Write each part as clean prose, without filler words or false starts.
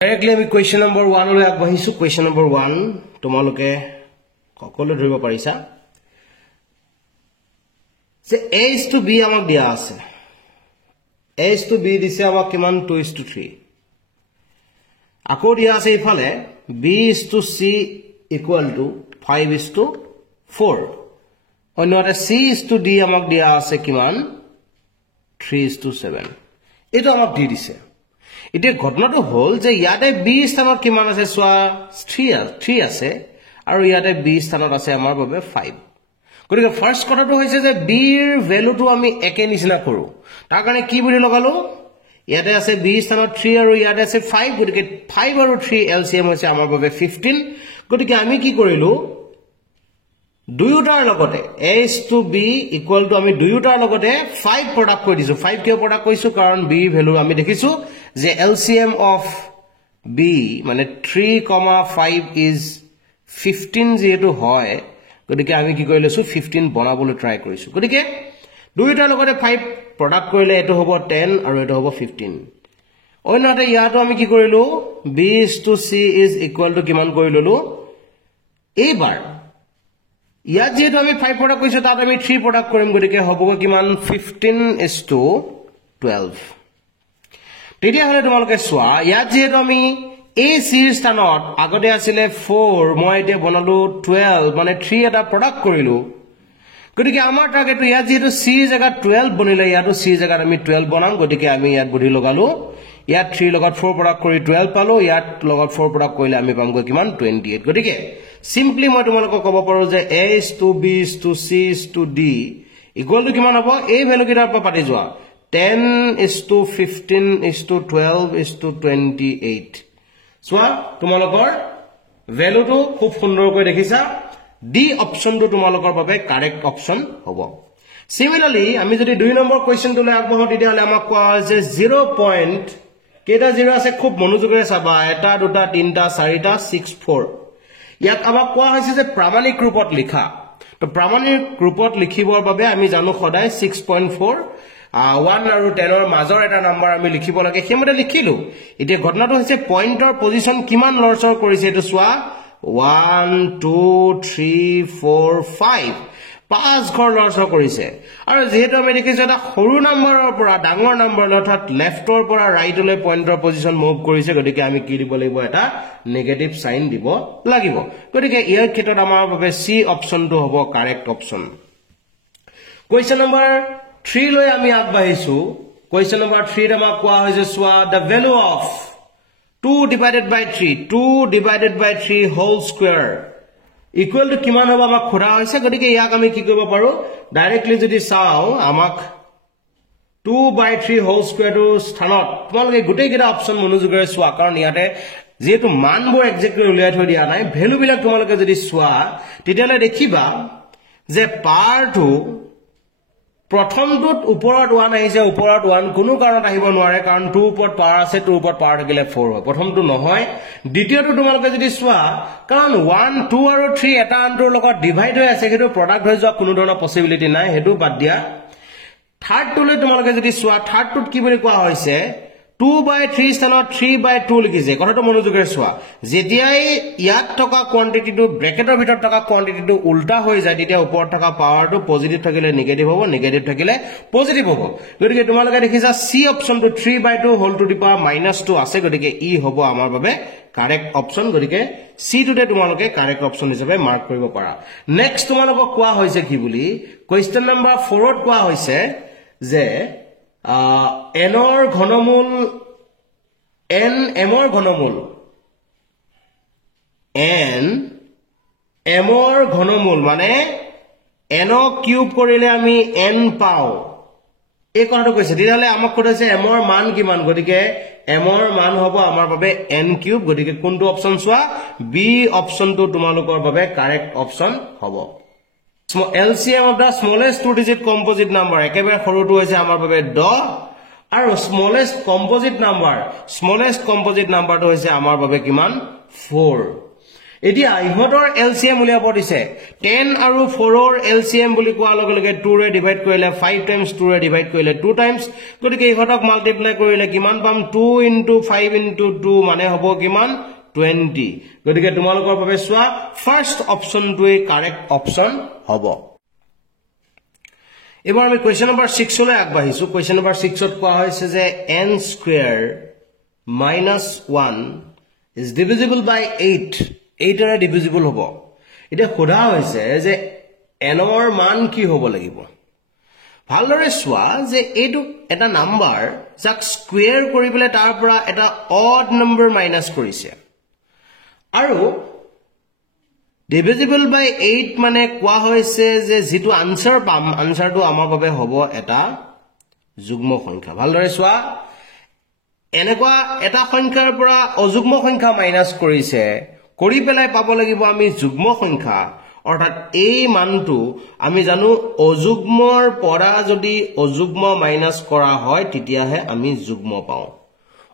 Directly আমি question number 1 লৈ আগবাঢ়িছো question number 1 তোমালোকে সকলো ধৰিব পাৰিছা যে a is to b আমাক দিয়া আছে a is to b দিছে আমাক কিমান 2:3 আকৌ দিয়া আছে ইফালে b is to c equal to 5:4 অন্যতে c is to d আমাক দিয়া আছে কিমান 3:7 এটা আমাক দি দিছে ইতে ঘটনাটো হল যে ইয়াতে b স্থানত কিমান আছে সোয়া 3 আছে আৰু ইয়াতে b স্থানত আছে আমাৰ বাবে 5 গতিকে ফাৰ্স্ট কথাটো হৈছে যে b এৰ ভ্যালুটো আমি একে নিচিনা কৰো তাৰ কাৰণে কি বুলি লগালো ইয়াতে আছে b স্থানত 3 আৰু ইয়াতে আছে 5 গতিকে 5 আৰু 3 এলসিএম হৈছে আমাৰ বাবে 15 গতিকে আমি কি কৰিলো দুয়োটাৰ লগতে a is to b equal to আমি দুয়োটাৰ লগতে 5 প্ৰডাক্ট কৰি দিছো 5 কিয় প্ৰডাক্ট কৰিছো কাৰণ b ভ্যালু আমি দেখিছো যে LCM of b মানে 3,5 is 15 যেটো হয় গতিকে আমি কি কৰিলেছো 15 বনাবলৈ ট্ৰাই কৰিছো গতিকে দুইটাৰ লগতে 5 প্ৰডাক্ট কৰিলে এটো হ'ব 10 আৰু এটো হ'ব 15 অন্যতে ইয়াতো আমি কি কৰিলো b is to c is equal to কিমান কৰি ললো এইবাৰ ইয়াত যেটো আমি 5 প্ৰডাক্ট কৰিছো তাত আমি 3 প্ৰডাক্ট কৰিম গতিকে হ'ব কিমান 15:12 তেতিয়া হলে তোমালোকে সোয়া ইয়াত যেটো আমি a c স্থানত আগতে আছিল 4 মই এতিয়া বনালো 12 মানে 3 এটা প্ৰডাক্ট কৰিলো গতিকে আমাৰ টাৰ্গেট ইয়াত যেটো c জায়গা 12 বনিলে ইয়াতো c জায়গাত আমি 12 বনাম গতিকে আমি ইয়াত বুদ্ধি লগালো ইয়াত 3 লগত 4 প্ৰডাক্ট কৰি 12 পালো ইয়াত লগত 4 প্ৰডাক্ট কৰিলে আমি পাম কিমান 28 গতিকে সিম্পলি মই তোমালোকক ক'ব পাৰো যে a is to b is to c is to d equal to কিমান হ'ব এই ভ্যালু কিটাৰ পৰা পাতি যোৱা 10 is to 15 is to 12 is to 28 সোয়া তোমালোকৰ ভ্যালুটো খুব সুন্দৰকৈ দেখিছা ডি অপশনটো তোমালোকৰ বাবে কাৰেক্ট অপশন হ'ব সিমিলাৰলি আমি যদি 2 নম্বৰ কোৱেশ্চনটো লৈ আগবঢ়ো তেতিয়া হলে আমাক কোৱা হয় যে 0 পইণ্ট কেটা 0 আছে খুব মনোযোগেৰে চাবা এটা দুটা তিনটা চাৰিটা 6 4 ইয়াত আমাক কোৱা হৈছে যে প্ৰামাণিক ৰূপত লিখা তো প্ৰামাণিক ৰূপত লিখিবৰ বাবে আমি জানো সদায় 6.4 1 আৰু 10 ৰ মাজৰ এটা নাম্বাৰ আমি লিখিব লাগে হেমতে লিখিলো এতিয়া ঘটনাটো হৈছে পইন্টৰ পজিশন কিমান লৰচৰ কৰিছে এটো সোয়া 1 2 3 4 5 পাঁচ ঘৰ লৰচৰ কৰিছে আৰু যেহেতু আমি দেখিছো এটা সৰু নাম্বাৰৰ পৰা ডাঙৰ নাম্বাৰ অৰ্থাৎ লেফটৰ পৰা ৰাইটলৈ পইন্টৰ পজিশন মুভ কৰিছে গতিকে আমি কি দিব লাগিব এটা নেগেটিভ সাইন দিব লাগিব গতিকে ইয়াৰ ক্ষেত্ৰত আমাৰ বাবে সি অপশনটো হ'ব কাৰেক্ট অপশন কোৱেশ্চন নম্বৰ 3 লৈ আমি আগবাঢ়িছো কোৱেশ্চন নম্বৰ 3 আমাক কোৱা হৈছে সোয়া the value of 2 divided by 3 whole square equal to কিমান হ'ব আমাক খোৰা হৈছে গতিকে ইয়াক আমি কি কৰিব পাৰো ডাইৰেক্টলি যদি চাও আমাক 2/3 whole square টো স্থানত তোমালোকে গোটেই কিটা অপশন মনোযোগেৰে চোৱা কাৰণ ইয়াতে যেটো মানবোৰ এক্সাক্টলি উলিয়াই থৈ দিয়া নাই ভ্যালু বিলাক তোমালোকে যদি চোৱা তেতিয়ালে দেখিবা যে পাৰটো প্ৰথমটোত ওপৰত 1 আহিছে ওপৰত 1 কোনো কাৰণত আহিব নোৱাৰে কাৰণ 2 ওপৰত পাৱাৰ আছে 2 ওপৰত পাৱাৰ থাকিলে 4 হয় প্ৰথমটো নহয় দ্বিতীয়টো তোমালোকে যদি চোৱা কাৰণ 1 2 আৰু 3 এটা আনটোৰ লগত ডিভাইড হৈ আছে কিন্তু প্ৰডাক্ট হৈ যোৱা কোনো ধৰণৰ পসিবিলিটি নাই হেতু বাদ দিয়া থাৰ্ড টুলৈ তোমালোকে যদি চোৱা থাৰ্ড টুত কি বুলি কোৱা হৈছে 2/3 স্থানত 3/2 লিখিছে কথাটো মনোযোগেৰে চোৱা যেতিয়াই ইয়াত থকা কোৱান্টিটিটো ব্ৰেকেটৰ ভিতৰত থকা কোৱান্টিটিটো উল্টা হৈ যায় তেতিয়া ওপৰত থকা পাৱাৰটো পজিটিভ থাকিলে নেগেটিভ হ'ব নেগেটিভ থাকিলে পজিটিভ হ'ব গতিকে তোমালোকে দেখিছা সি অপশনটো 3/2 হোল টু দি পাৱাৰ -2 আছে গতিকে ই হ'ব আমাৰ বাবে কাৰেক্ট অপশন গতিকে সি টুতে তোমালোকে কাৰেক্ট অপশন হিচাপে মাৰ্ক কৰিব পাৰা নেক্সট তোমালোকক কোৱা হৈছে কি বুলি কোৱেশ্চন নম্বৰ 4 ত কোৱা হৈছে যে n ৰ ঘনমূল n m ৰ ঘনমূল n m ৰ ঘনমূল মানে n কিউব কৰিলে আমি n পাও এই কথাটো কৈছে তেতিয়ালে আমাক কৈছে m ৰ মান কিমান গতিকে m ৰ মান হ'ব আমাৰ বাবে n কিউব গতিকে কোনটো অপশন চোৱা b অপশনটো তোমালোকৰ বাবে কাৰেক্ট অপশন হ'ব LCM of the smallest two digit composite number একেবাৰে সৰুটো হৈছে আমাৰ বাবে 10 আৰু smallest composite number টো হৈছে আমাৰ বাবে কিমান 4 এতিয়া ইহঁতৰ এলসিএম উলিয়াব দিছে 10 আৰু 4 ৰ এলসিএম বুলি কোৱাৰ লগে লগে 2 ৰে ডিভাইড কৰিলে 5 টাইমছ 2 ৰে ডিভাইড কৰিলে 2 টাইমছ গতিকে ইহঁতক মাল্টিপ্লাই কৰিলে কিমান পাম 2 * 5 * 2 মানে হ'ব কিমান 20 গতিকে তোমালোকৰ বাবে চোৱা ফাৰ্স্ট অপচনটোই কাৰেক্ট অপচন হ'ব এবাৰ আমি কোৱেশ্চন নম্বৰ 6 লৈ আগবাঢ়িছো কোৱেশ্চন নম্বৰ 6 ত কোৱা হৈছে যে n square - 1 is divisible by 8 8 ৰে ডিভিজিবল হ'ব এটা খোদা হৈছে যে n ৰ মান কি হ'ব লাগিব ভালদৰে চোৱা যে এইটো এটা নাম্বাৰ যাক স্কয়াৰ কৰি পেলে তাৰ পৰা এটা অড নম্বৰ মাইনাস কৰিছে আৰু divisible by 8 মানে কোৱা হৈছে যে যেটো আনসাৰ পাম আনসাৰটো আমাৰ বাবে হ'ব এটা যুগ্ম সংখ্যা ভালদৰে চোৱা এনেকুৱা এটা সংখ্যাৰ পৰা অযুগ্ম সংখ্যা মাইনাস কৰিছে কৰি পেলাই পাব লাগিব আমি যুগ্ম সংখ্যা অৰ্থাৎ এই মানটো আমি জানো অযুগ্মৰ পৰা যদি অযুগ্ম মাইনাস কৰা হয় তেতিয়াহে আমি যুগ্ম পাওঁ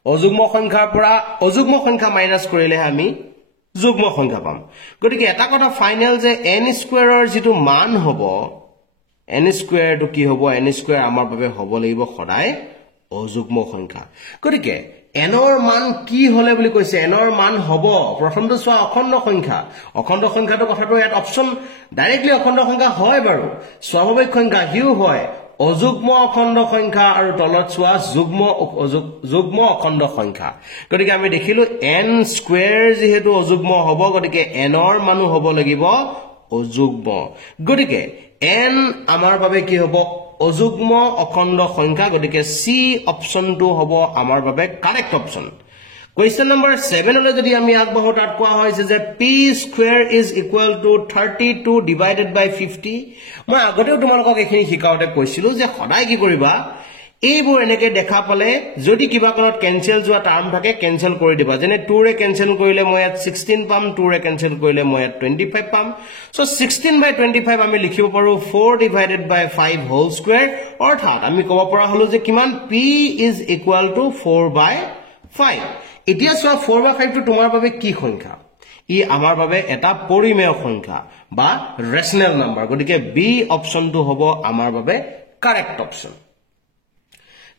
অযুগ্ম সংখ্যাৰ পৰা অযুগ্ম সংখ্যা মাইনাস কৰিলে আমি যুগ্ম সংখ্যা পাম গতিকে এটা কথা ফাইনাল যে n স্কয়াৰৰ যেটো মান হ'ব n স্কয়াৰটো কি হ'ব n স্কয়াৰ আমাৰ বাবে হ'ব লাগিব সদায় অযুগ্ম সংখ্যা গতিকে n ৰ মান কি হলে বুলি কৈছে n ৰ মান হ'ব প্ৰথমটো চোৱা অখণ্ড সংখ্যাটো কথাটো ইয়াত অপচন ডাইৰেক্টলি অখণ্ড সংখ্যা হয় বাৰু স্বাভাৱিক সংখ্যা হিউ হয় অযুগ্ম অখণ্ড সংখ্যা আৰু তলত চোৱা যুগ্ম অখণ্ড সংখ্যা গতিকে আমি দেখিলো n স্কয়াৰ যেহেতু অযুগ্ম হ'ব গতিকে n ৰ মানো হ'ব লাগিব অযুগ্ম গতিকে n আমাৰ বাবে কি হ'ব অযুগ্ম অখণ্ড সংখ্যা গতিকে সি অপচনটো হ'ব আমাৰ বাবে কাৰেক্ট অপচন কোৱেশ্চন নম্বৰ 7 লৈ যদি আমি আগবাঢ়ো তাত কোৱা হৈছে যে p square is equal to 32 divided by 50 মই আগতেও তোমালোকক এখিনি শিকাওতে কৈছিলো যে সদায় কি কৰিবা এইবোৰ এনেকে দেখা পালে যদি কিবা কোনত কেনসেল যোৱা টাৰ্ম থাকে কেনসেল কৰি দিবা যেনে 2 ৰে কেনসেল কৰিলে মই ইয়াত 16 পাম 2 ৰে কেনসেল কৰিলে মই ইয়াত 25 পাম সো 16/25 আমি লিখিব পাৰো 4 ডিভাইডেড বাই 5 হোল স্কয়াৰ অৰ্থাৎ আমি ক'ব পৰা হলো যে কিমান p ইজ ইকুৱেল টু 4/5 এতিয়া চোৱা 4/5 টো তোমাৰ বাবে কি সংখ্যা ই আমাৰ বাবে এটা পৰিমেয় সংখ্যা বা ৰেশনাল নাম্বাৰ গতিকে বি অপচনটো হ'ব আমাৰ বাবে correct option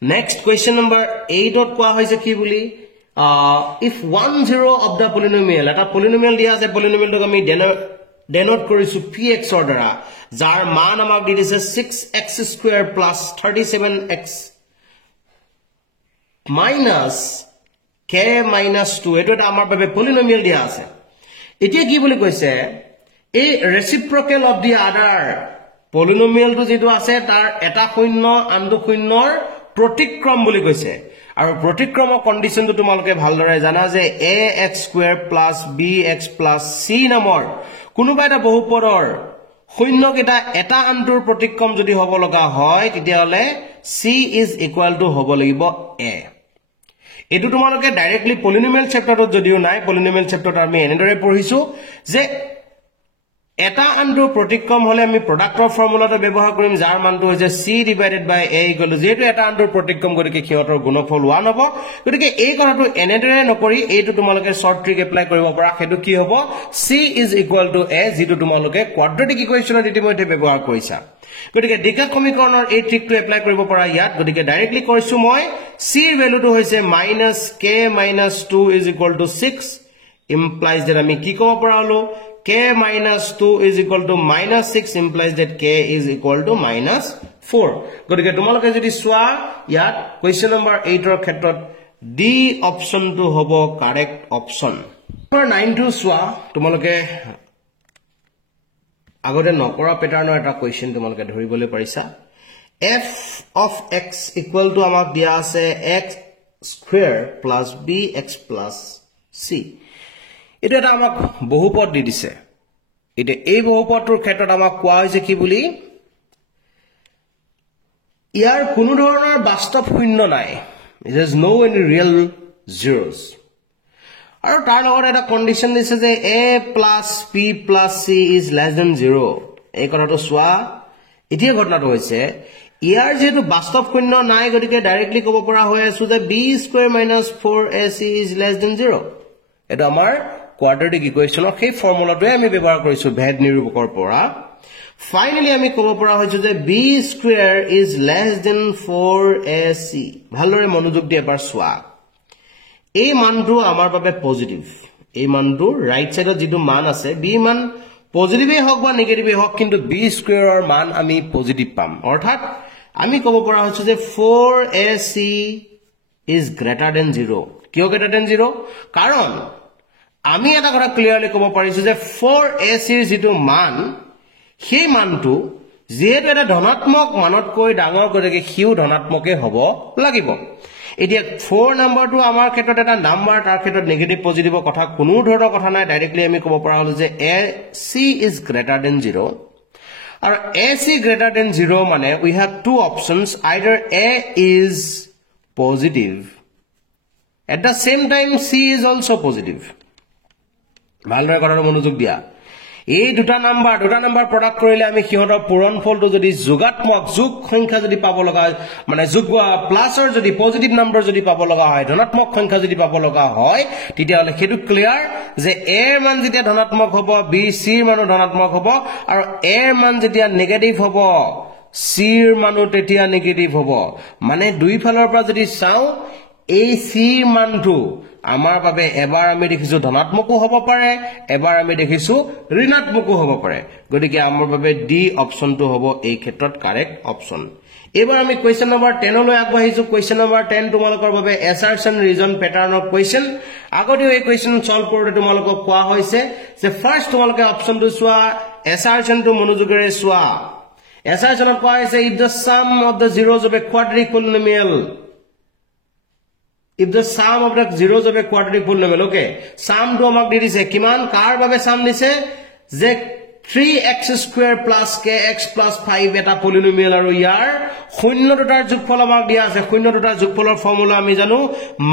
Next question number 8 ot কোৱা হৈছে কি বুলি if 1 0 of the polynomial এটা polynomial দিয়া আছে polynomial টো আমি denote কৰিছো px ৰ দ্বাৰা যাৰ মান আমাক দি দিছে 6x² plus 37x minus k minus 2 এটো এটা আমাৰ বাবে polynomial দিয়া আছে এতিয়া কি বুলি কৈছে এই reciprocal of the other polynomial টো যেটো আছে তাৰ এটা শূন্য আনটো শূন্যৰ প্ৰতিক্ৰম বুলি কৈছে আৰু প্ৰতিক্ৰমৰ কন্ডিশনটো তোমালোকে ভালদৰে জানা যে ax² plus bx plus c নামৰ কোনোবা এটা বহুপদৰ শূন্যকেইটা এটা আনটোৰ প্ৰতিক্ৰম যদি হ'ব লগা হয় তেতিয়াহলে c is equal to হ'ব লাগিব a এটো তোমালোকে ডাইৰেক্টলি পলিনোমিয়েল চেপ্টাৰত যদিও নাই পলিনোমিয়েল চেপ্টাৰত আমি এনেদৰে পঢ়িছো যে এটা আনটোৰ প্ৰতিক্ৰম হলে আমি প্ৰডাক্টৰ ফৰ্মুলাটো ব্যৱহাৰ কৰিম যাৰ মানটো হৈছে c divided by a equal যেটো এটা আনটোৰ প্ৰতিক্ৰম গতিকে কিহতৰ গুণফল 1 হ'ব গতিকে এই কথাটো এনেদৰে নকৰি এইটো তোমালোকে শৰ্ট ট্ৰিক এপ্লাই কৰিব পাৰা হেতু কি হ'ব c is equal to a যেটো তোমালোকে কোৱাড্ৰেটিক ইকুৱেচনত ইতিমধ্যে ব্যৱহাৰ কৰিছা গতিকে দ্বিঘাত সমীকৰণৰ এই ট্ৰিকটো এপ্লাই কৰিব পাৰা ইয়াত গতিকে ডাইৰেক্টলি কৈছো মই c ৰ ভ্যালুটো হৈছে -k - 2 is equal to 6 implies that আমি কি ক'ব পৰা হলো k minus 2 is equal to minus 6 implies that k is equal to minus 4 গতিকে তোমালোকে যদি সোয়া ইয়াত কোৱেশ্চন নম্বৰ 8 ৰ ক্ষেত্ৰত d অপচন টো হ'ব কাৰেক্ট অপচন নম্বৰ 9 টো সোয়া তোমালোকে আগতে নকৰা প্যাটাৰ্নৰ এটা কোৱেশ্চন তোমালোকে ধৰিবলৈ পাৰিছা f of x equal to আমাক দিয়া আছে x² plus bx plus c এটা এটা আমাক বহুপদ দি দিছে এটা এই বহুপদৰ ক্ষেত্ৰত আমাক কোৱা হৈছে কি বুলি ইয়াৰ কোনো ধৰণৰ বাস্তৱ শূন্য নাই there is no any real zeros আৰু তাৰ লগত এটা কন্ডিশন দিছে যে a plus p plus c is less than 0 এই কথাটো সোৱা এতিয়া ঘটনাটো হৈছে ইয়াৰ যেটো বাস্তৱ শূন্য নাই গতিকে ডাইৰেক্টলি ক'ব পৰা হৈ আছে যে b² - 4ac is less than 0 এটা আমাৰ কোৱাড্ৰেটিক ইকুৱেশ্যনৰ সেই ফৰ্মুলাটোৱে আমি ব্যৱহাৰ কৰিছো ভেদ নিৰূপকৰ পৰা ফাইনালি আমি ক'ব পৰা হৈছো যে b square is less than 4ac ভালদৰে মনোযোগ দি এবাৰ চোৱা এই মানটো আমাৰ বাবে পজিটিভ এই মানটো ৰাইট সাইডত যেটো মান আছে b মান পজিটিভে হওক বা নেগেটিভে হওক কিন্তু b স্কয়াৰৰ মান আমি পজিটিভ পাম অৰ্থাৎ আমি ক'ব পৰা হৈছো যে 4ac is greater than 0 কিয় greater than 0 কাৰণ আমি এটা কথা ক্লিয়াৰলি ক'ব পাৰিছো যে 4ac ৰ যেটো মান সেই মানটো যেহেতু এটা ধনাত্মক মানতকৈ ডাঙৰ গতিকে হিউ ধনাত্মকে হ'ব লাগিব এতিয়া 4 নম্বৰটো আমাৰ ক্ষেত্ৰত এটা নাম্বাৰ তাৰ ক্ষেত্ৰত নেগেটিভ পজিটিভৰ কথা কোনো ধৰণৰ কথা নাই ডাইৰেক্টলি আমি ক'ব পৰা হলো যে ac is greater than 0 আৰু ac greater than 0 মানে we have two options either a is positive at the same time c is also positive ভালদৰে কথাটো মনোযোগ দিয়া এই দুটা নাম্বাৰ প্ৰডাক্ট কৰিলে আমি কিহতৰ পূৰণফলটো যদি যোগাত্মক যোগ সংখ্যা যদি পাব লগা মানে যোগ প্লাসৰ যদি পজিটিভ নাম্বাৰ যদি পাব লগা হয় ধনাত্মক সংখ্যা যদি পাব লগা হয় তেতিয়া হলে হেতু ক্লিয়াৰ যে a এর মান যেতিয়া ধনাত্মক হ'ব b c এর মানো ধনাত্মক হ'ব আৰু a এৰ মান যেতিয়া নেগেটিভ হ'ব c এৰ মানো তেতিয়া নেগেটিভ হ'ব মানে দুই ফালৰ পৰা যদি চাও এই c মানটো আমাৰ বাবে এবাৰ আমি দেখিছো ধনাত্মকো হ'ব পাৰে এবাৰ আমি দেখিছো ঋণাত্মকো হ'ব পাৰে গতিকে আমাৰ বাবে ডি অপচনটো হ'ব এই ক্ষেত্ৰত কাৰেক্ট অপচন এবাৰ আমি কোৱেশ্চন নম্বৰ 10 লৈ আগবাঢ়িছো কোৱেশ্চন নম্বৰ 10 তোমালোকৰ বাবে এছাৰচন ৰিজন প্যাটাৰ্নৰ কোৱেশ্চন আগতেও এই কোৱেশ্চন সলভ কৰোতে তোমালোকক কোৱা হৈছে যে ফাৰ্স্ট তোমালোকে অপচনটো চোৱা এছাৰচনটো মনোযোগেৰে চোৱা এছাৰচনত কোৱা হৈছে if the sum of the zeros of a quadratic polynomial if the sum of the zeros of a quadratic polynomial okay sum to amak di dise kiman kar babe sum dise je 3x square plus kx plus 5 eta polynomial aru yar shunyo dutar jogfol amak dia ase shunyo dutar jogfolor formula ami janu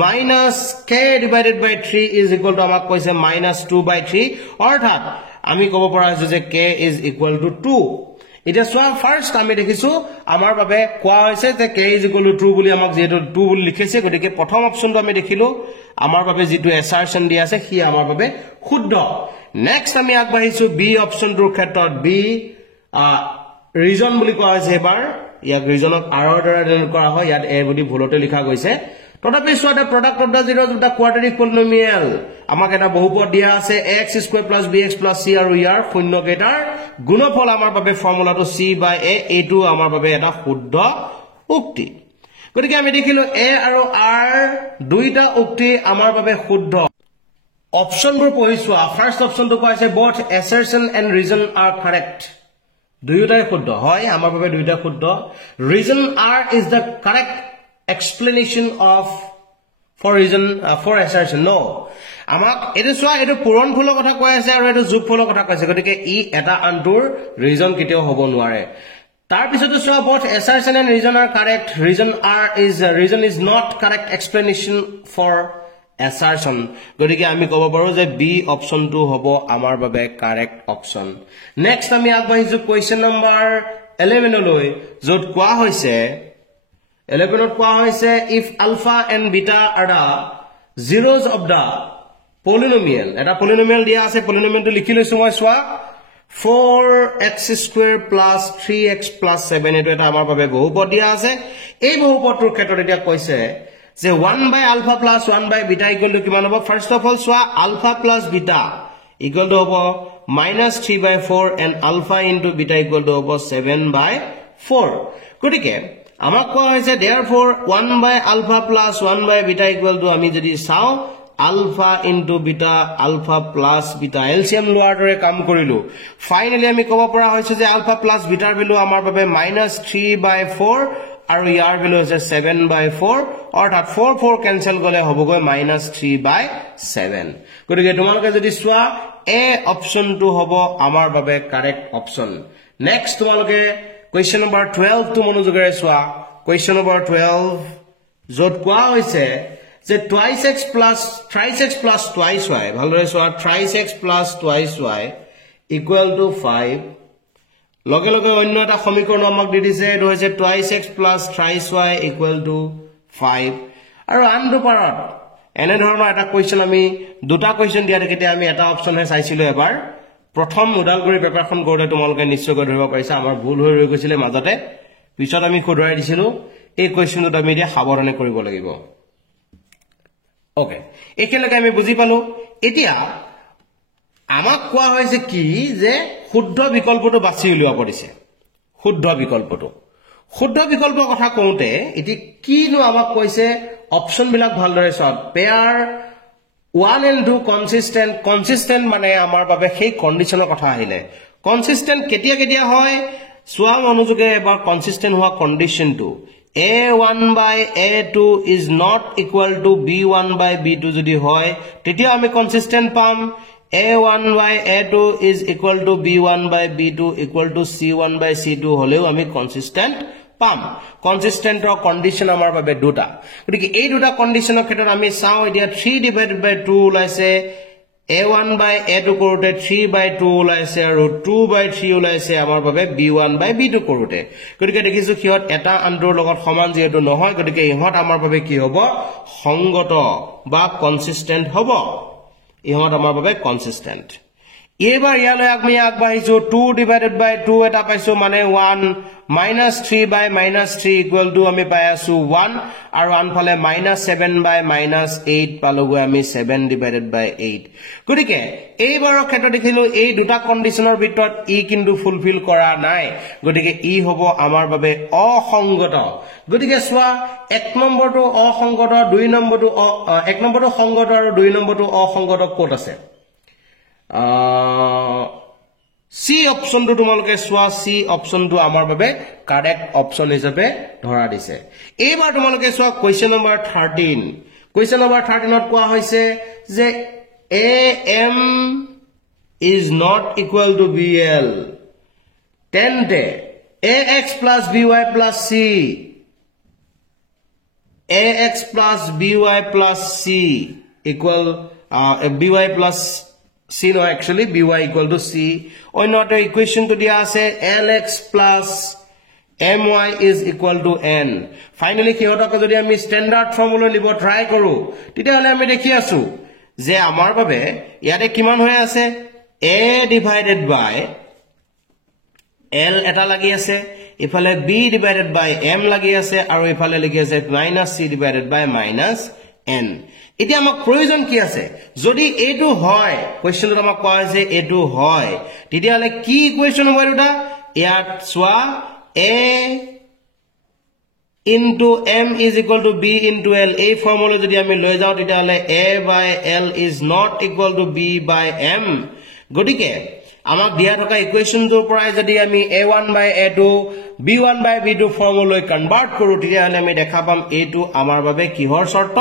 minus k divided by 3 is equal to amak koise minus 2 by 3 orthat ami kobo pora hoise je k is equal to 2 এটা সোয়া first আমি দেখিছো আমাৰ বাবে কোৱা হৈছে যে k = 2 বুলি আমাক যেটো 2 বুলি লিখিছে গতিকে প্ৰথম অপচনটো আমি দেখিলো আমাৰ বাবে যেটো এছাৰচন দিয়া আছে কি আমাৰ বাবে শুদ্ধ নেক্সট আমি আগবাঢ়িছো বি অপচনটোৰ ক্ষেত্ৰত বি ৰিজন বুলি কোৱা হৈছে এবাৰ ইয়াক ৰিজনক আৰৰ দ্বাৰা ডিনোট কৰা হয় ইয়াত এ বুলি ভুলতে লিখা গৈছে তথাপি so the product of the zeros of the quadratic polynomial আমাক এটা বহুপদ দিয়া আছে x square plus bx plus c আৰু ইয়াৰ শূন্য কেটাৰ গুণফল আমাৰ বাবে ফৰ্মুলাটো c by a এটো আমাৰ বাবে এটা শুদ্ধ উক্তি গতিকে আমি দেখিলো a আৰু r দুইটা উক্তি আমাৰ বাবে শুদ্ধ অপচনবোৰ পঢ়িছোৱা ফাৰ্স্ট অপচনটো কোৱা আছে both assertion and reason are correct দুইটাই শুদ্ধ হয় আমাৰ বাবে দুইটা শুদ্ধ reason r is the correct explanation of for reason for assertion no আমাক এটো সোয়া এটো পূৰণ ফলৰ কথা কৈ আছে আৰু এটো যোগ ফলৰ কথা কৈছে গতিকে ই এটা আনটোৰ ৰিজন কেতিয়াও হ'ব নোৱাৰে তাৰ পিছতে সোয়া both assertion and reason are correct reason is not correct explanation for assertion গতিকে আমি ক'ব পাৰো যে বি অপচনটো হ'ব আমাৰ বাবে কাৰেক্ট অপচন নেক্সট আমি আগবাঢ়িছো কোৱেশ্চন নম্বৰ 11 লৈ য'ত কোৱা হৈছে 11 ত কোৱা হৈছে if alpha and beta are the zeros of the polynomial এটা polynomial দিয়া আছে polynomial টো লিখি লৈছো মই সোয়া 4x square plus 3x plus 7 এটো এটা আমাৰ বাবে বহুপদ দিয়া আছে এই বহুপদৰ ক্ষেত্ৰত এটা কৈছে যে 1 by alpha plus 1 by beta equal to কিমান হ'ব first of all soya alpha plus beta equal to হ'ব minus 3 by 4 and alpha into beta equal to হ'ব 7 by 4 গতিকে আমাক কোৱা হৈছে therefore 1 by alpha plus 1 by beta equal to আমি যদি চাও alpha into beta alpha plus beta LCM লোৱাৰ দৰে কাম কৰিলো ফাইনালি আমি ক'ব পৰা হৈছে যে alpha plus beta ৰ ভ্যালু আমাৰ বাবে -3 by 4 আৰু ইয়াৰ ভ্যালু হৈছে 7 by 4 অৰ্থাৎ 4 4 কেনসেল গলে হ'বগৈ -3 by 7 গতিকে তোমালোকে যদি চোৱা এ অপচনটো হ'ব আমাৰ বাবে কাৰেক্ট অপচন নেক্সট তোমালোকে কোৱেশ্চন নম্বৰ 12 টো মনোযোগেৰে চোৱা কোৱেশ্চন নম্বৰ 12 য'ত কোৱা হৈছে যে twice x plus thrice x plus twice y ভালদৰে চোৱা thrice x plus twice y equal to 5 লগে লগে অন্য এটা সমীকৰণ আমাক দি দিছে এটো হৈছে twice x plus thrice y equal to 5 আৰু আনটো পাৰত এনে ধৰণৰ এটা কোৱেশ্চন আমি দুটা কোৱেশ্চন দিয়া থাকে আমি এটা অপচন হে চাইছিলো এবাৰ প্ৰথম ওদালগুৰি পেপাৰখন কৰোতে তোমালোকে নিশ্চয়কৈ ধৰিব পাৰিছা আমাৰ ভুল হৈ ৰৈ গৈছিল মাজতে পিছত আমি খুদৰাই দিছিলো এই কোৱেশ্চনটো আমি দিয়া সাৱধানে কৰিব লাগিব ওকে একেলগে আমি বুজি পালো এতিয়া আমাক কোৱা হৈছে কি যে শুদ্ধ বিকল্পটো বাছি উলিয়াব দিছে শুদ্ধ বিকল্পৰ কথা কওঁতে এটি কিনো আমাক কৈছে অপচন বিলাক ভালদৰে চাওক পেয়াৰ 1 and 2 কনসিস্টেন্ট মানে আমাৰ বাবে সেই কন্ডিশনৰ কথা আহিলে কনসিস্টেন্ট কেতিয়া হয় সোৱা মনোযোগে এবাৰ কনসিস্টেন্ট হোৱা কন্ডিশনটো a1 by a2 is not equal to b1 by b2 যদি হয় তেতিয়া আমি কনসিস্টেন্ট পাম a1 by a2 is equal to b1 by b2 equal to c1 by c2 হলেও আমি কনসিস্টেন্ট পাম কনসিস্টেন্টৰ কন্ডিশন আমাৰ বাবে দুটা গতিকে এই দুটা কন্ডিশনৰ ক্ষেত্ৰত আমি চাও এতিয়া 3 divided by 2 ওলাইছে a1 by a2 কৰোতে 3 by 2 ওলাইছে আৰু 2 by 3 ওলাইছে আমাৰ বাবে b1 by b2 কৰোতে গতিকে দেখিছো কিহত এটা আনটোৰ লগত সমান যেটো নহয় গতিকে ইহত আমাৰ বাবে কি হ'ব সংগত বা কনসিস্টেন্ট হ'ব ইহত আমাৰ বাবে কনসিস্টেন্ট এবাৰ ইয়ালৈ আমি আগবাঢ়িছো 2 divided by 2 এটা পাইছো মানে 1 minus 3 by minus 3 equal to আমি পাই আছো 1 আৰু আনফালে minus 7 by minus 8 পালোগৈ আমি 7 divided by 8 গতিকে এইবাৰৰ ক্ষেত্ৰত দেখিলো এই দুটা কন্ডিশনৰ ভিতৰত ই কিন্তু ফুলফিল কৰা নাই গতিকে ই হ'ব আমাৰ বাবে অসংগত গতিকে চোৱা 1 নম্বৰটো অসংগত 2 নম্বৰটো 1 নম্বৰটো সংগত আৰু 2 নম্বৰটো অসংগত ক'ত আছে C option to তোমালোকে সোৱা C option to আমাৰ বাবে কাৰেক্ট অপশন হিচাপে ধৰা দিছে এইবাৰ তোমালোকে সোৱা কোৱেশ্চন নম্বৰ 13 কোৱেশ্চন নম্বৰ 13 ত কোৱা হৈছে যে AM is not equal to BL তেন্তে AX plus BY plus C AX plus BY plus C equal BY plus C no actually by equal to C another equation to dia ase LX plus my is equal to n finally ki hota ko jodi ami standard formula libo try koru tite hole ami dekhi asu je amar babe yate kiman hoye ase a divided by l eta lagi ase ifale b divided by m lagi ase aru ifale lagi ase minus c divided by minus n এতিয়া আমাক প্ৰয়োজন কি আছে যদি এটো হয় কোৱেশ্চনটো আমাক কোৱা হৈছে এটো হয় তেতিয়া হলে কি ইকুৱেশন হ'ব এটা ইয়াত সোৱা a into m is equal to b into l এই ফৰ্মুলা যদি আমি লৈ যাও তেতিয়া হলে a by l is not equal to b by m গতিকে আমাক দিয়া থকা ইকুৱেশনটোৰ পৰাই যদি আমি a1 by a2 b1 by b2 formula convert কৰো তেতিয়া হলে আমি দেখা পাম এটো আমাৰ বাবে কিহৰ শৰ্ত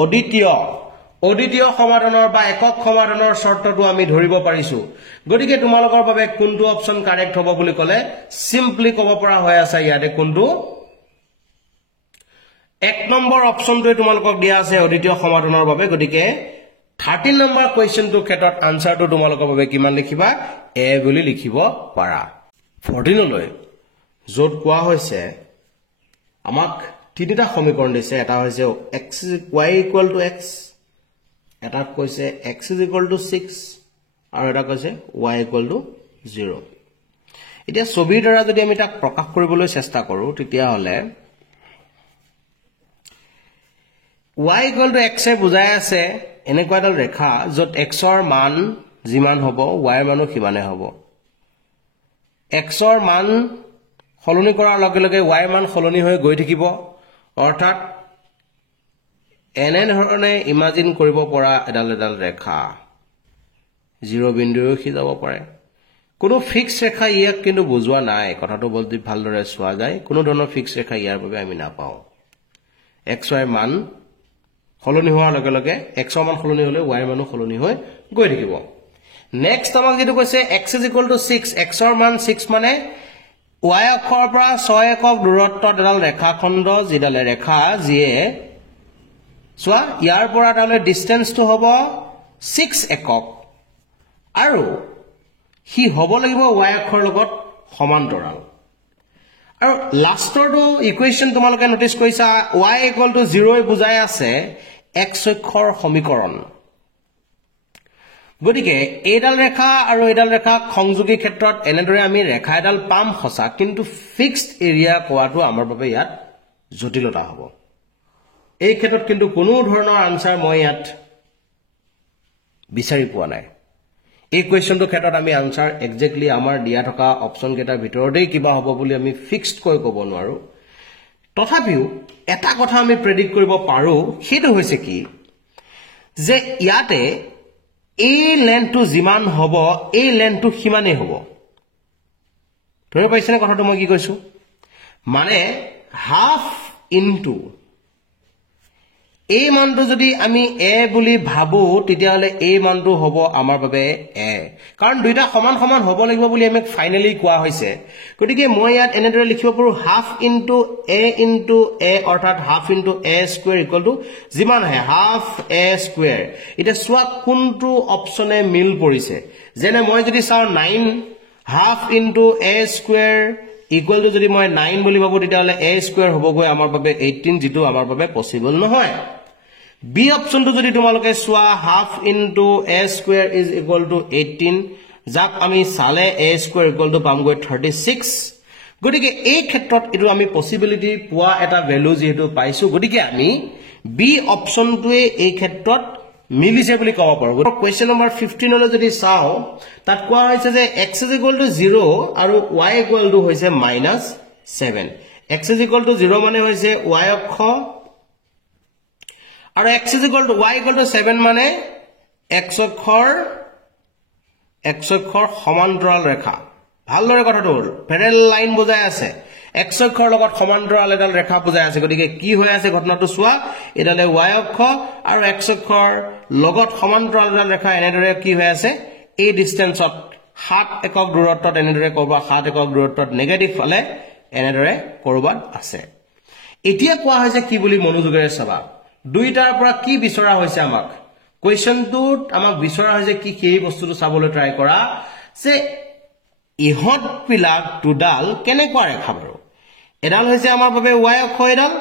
অদ্বিতীয় সমাধানৰ বা একক সমাধানৰ শৰ্তটো আমি ধৰিব পাৰিছো গতিকে তোমালোকৰ বাবে কোনটো অপচন কাৰেক্ট হ'ব বুলি ক'লে সিম্পলি ক'ব পৰা হৈ আছে ইয়াতে কোনটো এক নম্বৰ অপচনটোৱে তোমালোকক দিয়া আছে অদ্বিতীয় সমাধানৰ বাবে গতিকে 13 নম্বৰ কোৱেশ্চনটো ক্ষেত্ৰত আনসাৰটো তোমালোকৰ বাবে কিমান লিখিবা a বুলি লিখিব পাৰা 14 লৈ য'ত কোৱা হৈছে আমাক তিনিটা সমীকৰণ দিছে এটা হৈছে x y equal to x এটা কৈছে x is equal to 6 আৰু এটা কৈছে y equal to 0 এতিয়া ছবিৰ দ্বাৰা যদি আমি তাক প্ৰকাশ কৰিবলৈ চেষ্টা কৰো তেতিয়া হলে y equal to x এ বুজাই আছে এনেকুৱা এটা ৰেখা য'ত x ৰ মান যিমান হ'ব y ৰ মানো কিমানে হ'ব x ৰ মান সলনি কৰাৰ লগে লগে y মান সলনি হৈ গৈ থাকিব অৰ্থাৎ এনে ধৰণে ইমাজিন কৰিব পৰা এডাল ৰেখা 0 বিন্দু ৰখি যাব পাৰে কোনো ফিক্স ৰেখা ইয়াক কিন্তু বুজোৱা নাই কথাটো বলতি ভালদৰে চোৱা যায় কোনো ধৰণৰ ফিক্স ৰেখা ইয়াৰ বাবে আমি নাপাও x y মান সলনি হোৱাৰ লগে লগে x ৰ মান সলনি হলে y মানো সলনি হৈ গৈ থাকিব নেক্সট আমাক যেটো কৈছে x is equal to 6 x ৰ মান 6 মানে y অক্ষৰ পৰা 6 একক দূৰত্বত এডাল ৰেখাখণ্ড যিডালে ৰেখা যিয়ে সোৱা ইয়াৰ পৰা তালৈ ডিসটেন্সটো হ'ব 6 একক আৰু হি হ'ব লাগিব y অক্ষৰ লগত সমান্তৰাল আৰু লাষ্টৰটো ইকুৱেশন তোমালোকে নোটিস কৰিছা y equal to 0 বুজাই আছে x অক্ষৰ সমীকৰণ গতিকে এডাল ৰেখা আৰু এডাল ৰেখা সংযোগী ক্ষেত্ৰত এনেদৰে আমি ৰেখা এডাল পাম হসা কিন্তু ফিক্সড এৰিয়া কোৱাটো আমাৰ বাবে ইয়াত জটিলতা হ'ব এই ক্ষেত্ৰত কিন্তু কোনো ধৰণৰ আনসাৰ মই ইয়াত বিচাৰি পোৱা নাই এই কোৱেশ্চনটো ক্ষেত্ৰত আমি আনসাৰ এক্স্যাক্টলি আমাৰ দিয়া থকা অপচন কেইটাৰ ভিতৰতেই কিবা হ'ব বুলি আমি ফিক্সড কৈ ক'ব নোৱাৰো তথাপিও এটা কথা আমি প্ৰেডিক্ট কৰিব পাৰো সেইটো হৈছে কি যে ইয়াতে এই লেন্থটো যিমান হ'ব এই লেন্থটো সিমানেই হ'ব ধৰি পাইছেনে কথাটো মই কি কৈছো মানে হাফ ইনটু এই মানটো যদি আমি a বুলি ভাবো তেতিয়া হলে এই মানটো হ'ব আমাৰ বাবে a কাৰণ দুইটা সমান সমান হ'ব লাগিব বুলি আমি ফাইনালি কোৱা হৈছে গতিকে মই ইয়াত এনেদৰে লিখিব পাৰো হাফ ইনটু a অৰ্থাৎ half into a square equal to যিমান হয় হাফ a স্কয়াৰ এটা সোৱা কোনটো অপচনে মিল পৰিছে যেনে মই যদি চাও 9 half into a square equal to যদি মই 9 বুলি ভাবো তেতিয়া হলে a স্কয়াৰ হ'বগৈ আমাৰ বাবে 18 যেটো আমাৰ বাবে পসিবল নহয় বি অপচনটো যদি তোমালোকে so half into a square is equal to 18 যাক আমি সালে a স্কয়াৰ ইকুৱেল টু পামগৈ 36 গতিকে এই ক্ষেত্ৰত এটো আমি পসিবিলিটি পোৱা এটা ভ্যালু যেহেতু পাইছো গতিকে আমি বি অপচনটোৱে এই ক্ষেত্ৰত মিলিছে বুলি ক'ব পাৰো কোৱেশ্চন নম্বৰ 15 লৈ যদি চাও তাত কোৱা হৈছে যে x = 0 আৰু y = হৈছে -7 x = 0 মানে হৈছে y অক্ষ আৰু x = y = 7 মানে x অক্ষৰ সমান্তৰাল ৰেখা ভালদৰে কথাটো হ'ল প্যাৰেলাল লাইন বুজাই আছে x অক্ষৰ লগত সমান্তৰাল এডাল ৰেখা বুজাই আছে গতিকে কি হৈ আছে ঘটনাটো চোৱা এডালে y অক্ষ আৰু x অক্ষৰ লগত সমান্তৰাল এডাল ৰেখা এনেদৰে কি হৈ আছে এই ডিসটেন্সত 7 একক দূৰত্বত এনেদৰে কৰবা 7 একক দূৰত্বত নেগেটিভ ফালে এনেদৰে কৰবাত আছে এতিয়া কোৱা হৈছে কি বুলি মনোযোগেৰে চাবা দুইটাৰ পৰা কি বিচৰা হৈছে আমাক কোৱেশ্চনটোত আমাক বিচৰা হৈছে কি সেই বস্তুটো চাবলৈ ট্ৰাই কৰা যে ইহত পিলাক দুডাল কেনেকুৱা ৰেখা বাৰু এডাল হৈছে আমাৰ বাবে y অক্ষ এডাল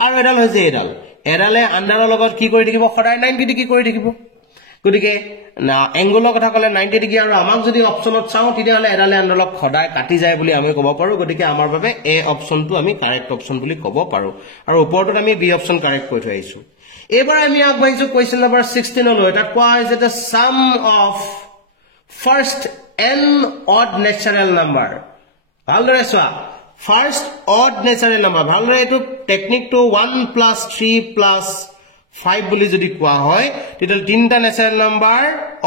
আৰু এডাল হৈছে এডাল এডালে আন্ডাৰৰ লগত কি কৰি থাকিব সদায় 90 ডিগ্ৰী কৰি থাকিব গতিকে না এংগলৰ কথা কলে 90 ডিগ্ৰী আৰু আমাক যদি অপচনত চাও তেতিয়া হলে এডালে আন্ডাৰক সদায় কাটি যায় বুলি আমি ক'ব পাৰো গতিকে আমাৰ বাবে এ অপচনটো আমি কাৰেক্ট অপচন বুলি ক'ব পাৰো আৰু ওপৰটোত আমি বি অপচন কাৰেক্ট কৰি থৈ আহিছো এবাৰ আমি আগবাঢ়িছো কোৱেশ্চন নম্বৰ 16 লৈ তাত কোৱা হৈছে যে sum of first n odd natural number ভালদৰে চোৱা first odd natural number ভালদৰে এটো টেকনিকটো 1 + 3 + 5 বুলি যদি কোৱা হয় তেতিয়া তিনটা ন্যাচাৰাল নাম্বাৰ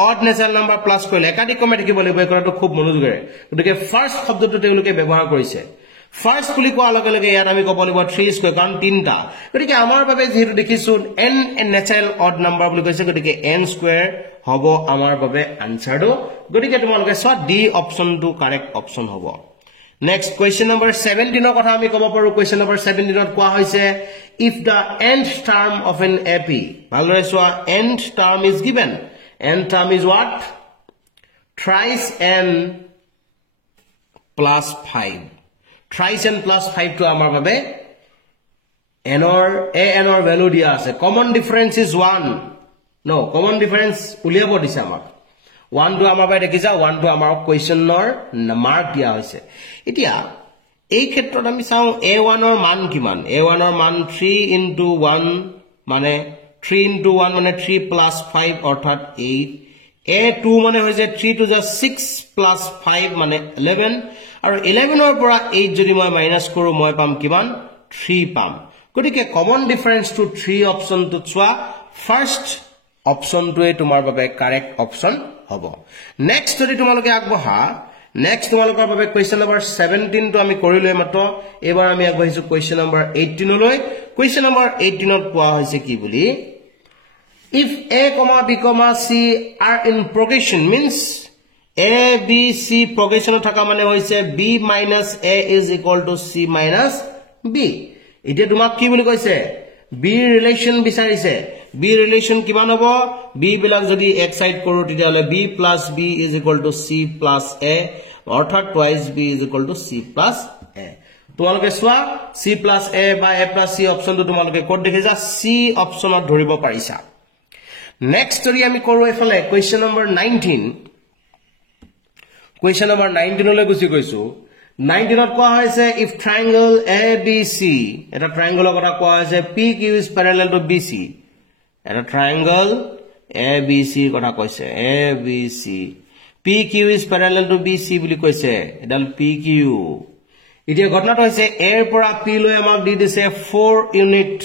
অড ন্যাচাৰাল নাম্বাৰ প্লাস কৰিলে একাধিক কমে থাকিব লাগিব কৰাটো খুব মনোযোগেৰে গতিকে ফাৰ্স্ট শব্দটো তেওঁলোকে ব্যৱহাৰ কৰিছে ফাৰ্স্ট বুলি কোৱাৰ লগে লগে ইয়াত আমি ক'ব লাগিব 3 স্কয়াৰ কাৰণ তিনটা গতিকে আমাৰ বাবে যেহেতু দেখিছো n ন্যাচাৰাল অড নাম্বাৰ বুলি কৈছে গতিকে n স্কয়াৰ হ'ব আমাৰ বাবে আনসাৰটো গতিকে তোমালোকে চোৱা ডি অপচনটো কাৰেক্ট অপচন হ'ব Next question number 17 কথা আমি ক'ব পাৰো question number 17 ত কোৱা হৈছে if the nth term of an AP ভালদৰে চোৱা nth term is given nth term is what thrice n plus 5 thrice n plus 5 to আমাৰ বাবে n or value দিয়া আছে common difference is 1 no common difference উলিয়াব দিছে আমাক 1 to আমাৰ বাই দেখিছা 1 to আমাৰ কোৱেশ্চনৰ মাৰ্ক দিয়া হৈছে এতিয়া এই ক্ষেত্ৰত আমি চাও a1 ৰ মান কিমান a1 ৰ মান 3 into 1 মানে 3 into 1 মানে 3 plus 5 অৰ্থাৎ 8 a2 মানে হৈছে 3 to the 6 plus 5 মানে 11 আৰু 11 ৰ পৰা 8 যদি মই মাইনাস কৰো মই পাম কিমান 3 পাম গতিকে common difference to 3 option two চোৱা ফাৰ্স্ট অপচন টোৱে তোমাৰ বাবে কাৰেক্ট অপচন হ'ব নেক্সট যদি তোমালোকে আগবঢ়া নেক্সট তোমালোকৰ বাবে কোৱেশ্চন নম্বৰ 17 টো আমি কৰিলৈ মাত্ৰ এবাৰ আমি আগবাঢ়িছো কোৱেশ্চন নম্বৰ 18 লৈ কোৱেশ্চন নম্বৰ 18 ত কোৱা হৈছে কি বুলি if a, b, c are in progression means a b c progression থাকা মানে হৈছে b minus a is equal to c minus b এতিয়া তোমাক কি বুলি কৈছে b ৰিলেচন বিচাৰিছে b ৰিলেচন কিমান হ'ব b বিলাক যদি এক সাইড কৰো তেতিয়া হলে b plus b is equal to c plus a অৰ্থাৎ twice b is equal to c plus a তোমালোকে চোৱা c plus a বা a plus c অপচনটো তোমালোকে ক'ত দেখিছা c অপচনত ধৰিব পাৰিছা নেক্সট যদি আমি কৰো এফালে কোৱেশ্চন নম্বৰ 19 কোৱেশ্চন নম্বৰ 19 লৈ গুছি গৈছো 19 ত কোৱা হৈছে if triangle abc এটা ট্ৰায়াঙ্গলৰ কথা কোৱা হৈছে pq is parallel to bc এটা ট্ৰায়াঙ্গল abc কথা কৈছে abc pq is parallel to bc বুলি কৈছে এডাল pq এতিয়া ঘটনাটো হৈছে a ৰ পৰা p লৈ আমাক দি দিছে 4 ইউনিট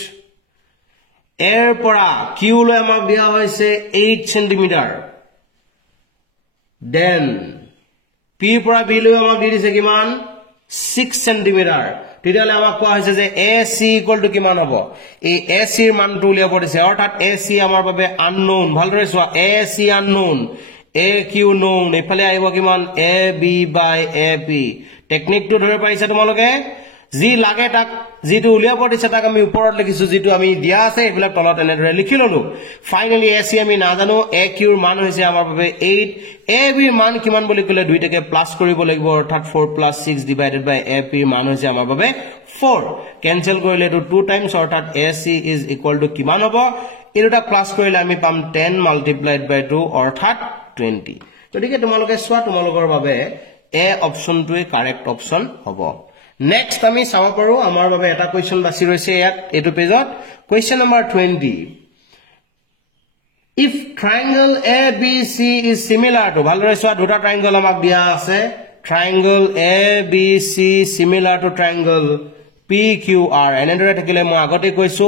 a ৰ পৰা q লৈ আমাক দিয়া হৈছে 8 সেন্টিমিটাৰ দেন p ৰ পৰা b লৈ আমাক দি দিছে কিমান 6 সেন্টিমিটাৰ তেতিয়ালে আমাক কোৱা হৈছে যে ac = কিমান হ'ব এই ac ৰ মানটো উলিয়াব দিছে অৰ্থাৎ ac আমাৰ বাবে unknown ভালদৰে চোৱা ac unknown aq known এফালে আহিব কিমান ab by ap টেকনিকটো ধৰে পাইছে তোমালোকে জি লাগে তাক জিটো উলিয়াব দিছে তাক আমি ওপৰত লিখিছো জিটো আমি দিয়া আছে এবিলাক তলত এনে ধৰে লিখি ললো ফাইনালি ac আমি নাজানো aq ৰ মান হৈছে আমাৰ বাবে 8 ab ৰ মান কিমান বুলি কলে দুইটাকে প্লাস কৰিব লাগিব অৰ্থাৎ 4 + 6 ডিভাইডেড বাই ap ৰ মান হৈছে আমাৰ বাবে 4 কেনসেল কৰিলে তো 2 টাইমছ অৰ্থাৎ ac = কিমান হ'ব এটা প্লাস কৰিলে আমি পাম 10 × 2 অৰ্থাৎ 20 গতিকে তোমালোকে চোৱা তোমালোকৰ বাবে a অপচনটোৱে কাৰেক্ট অপচন হ'ব নেক্সট আমি চাব পাৰো আমাৰ বাবে এটা কোৱেশ্চন বাছি ৰৈছে ইয়াত এটো পেজত question number 20 if triangle abc is similar to ভালদৰে চোৱা দুটা ট্ৰায়াঙ্গল আমাক দিয়া আছে triangle abc similar to triangle pqr এনেদৰে থাকিলে মই আগতে কৈছো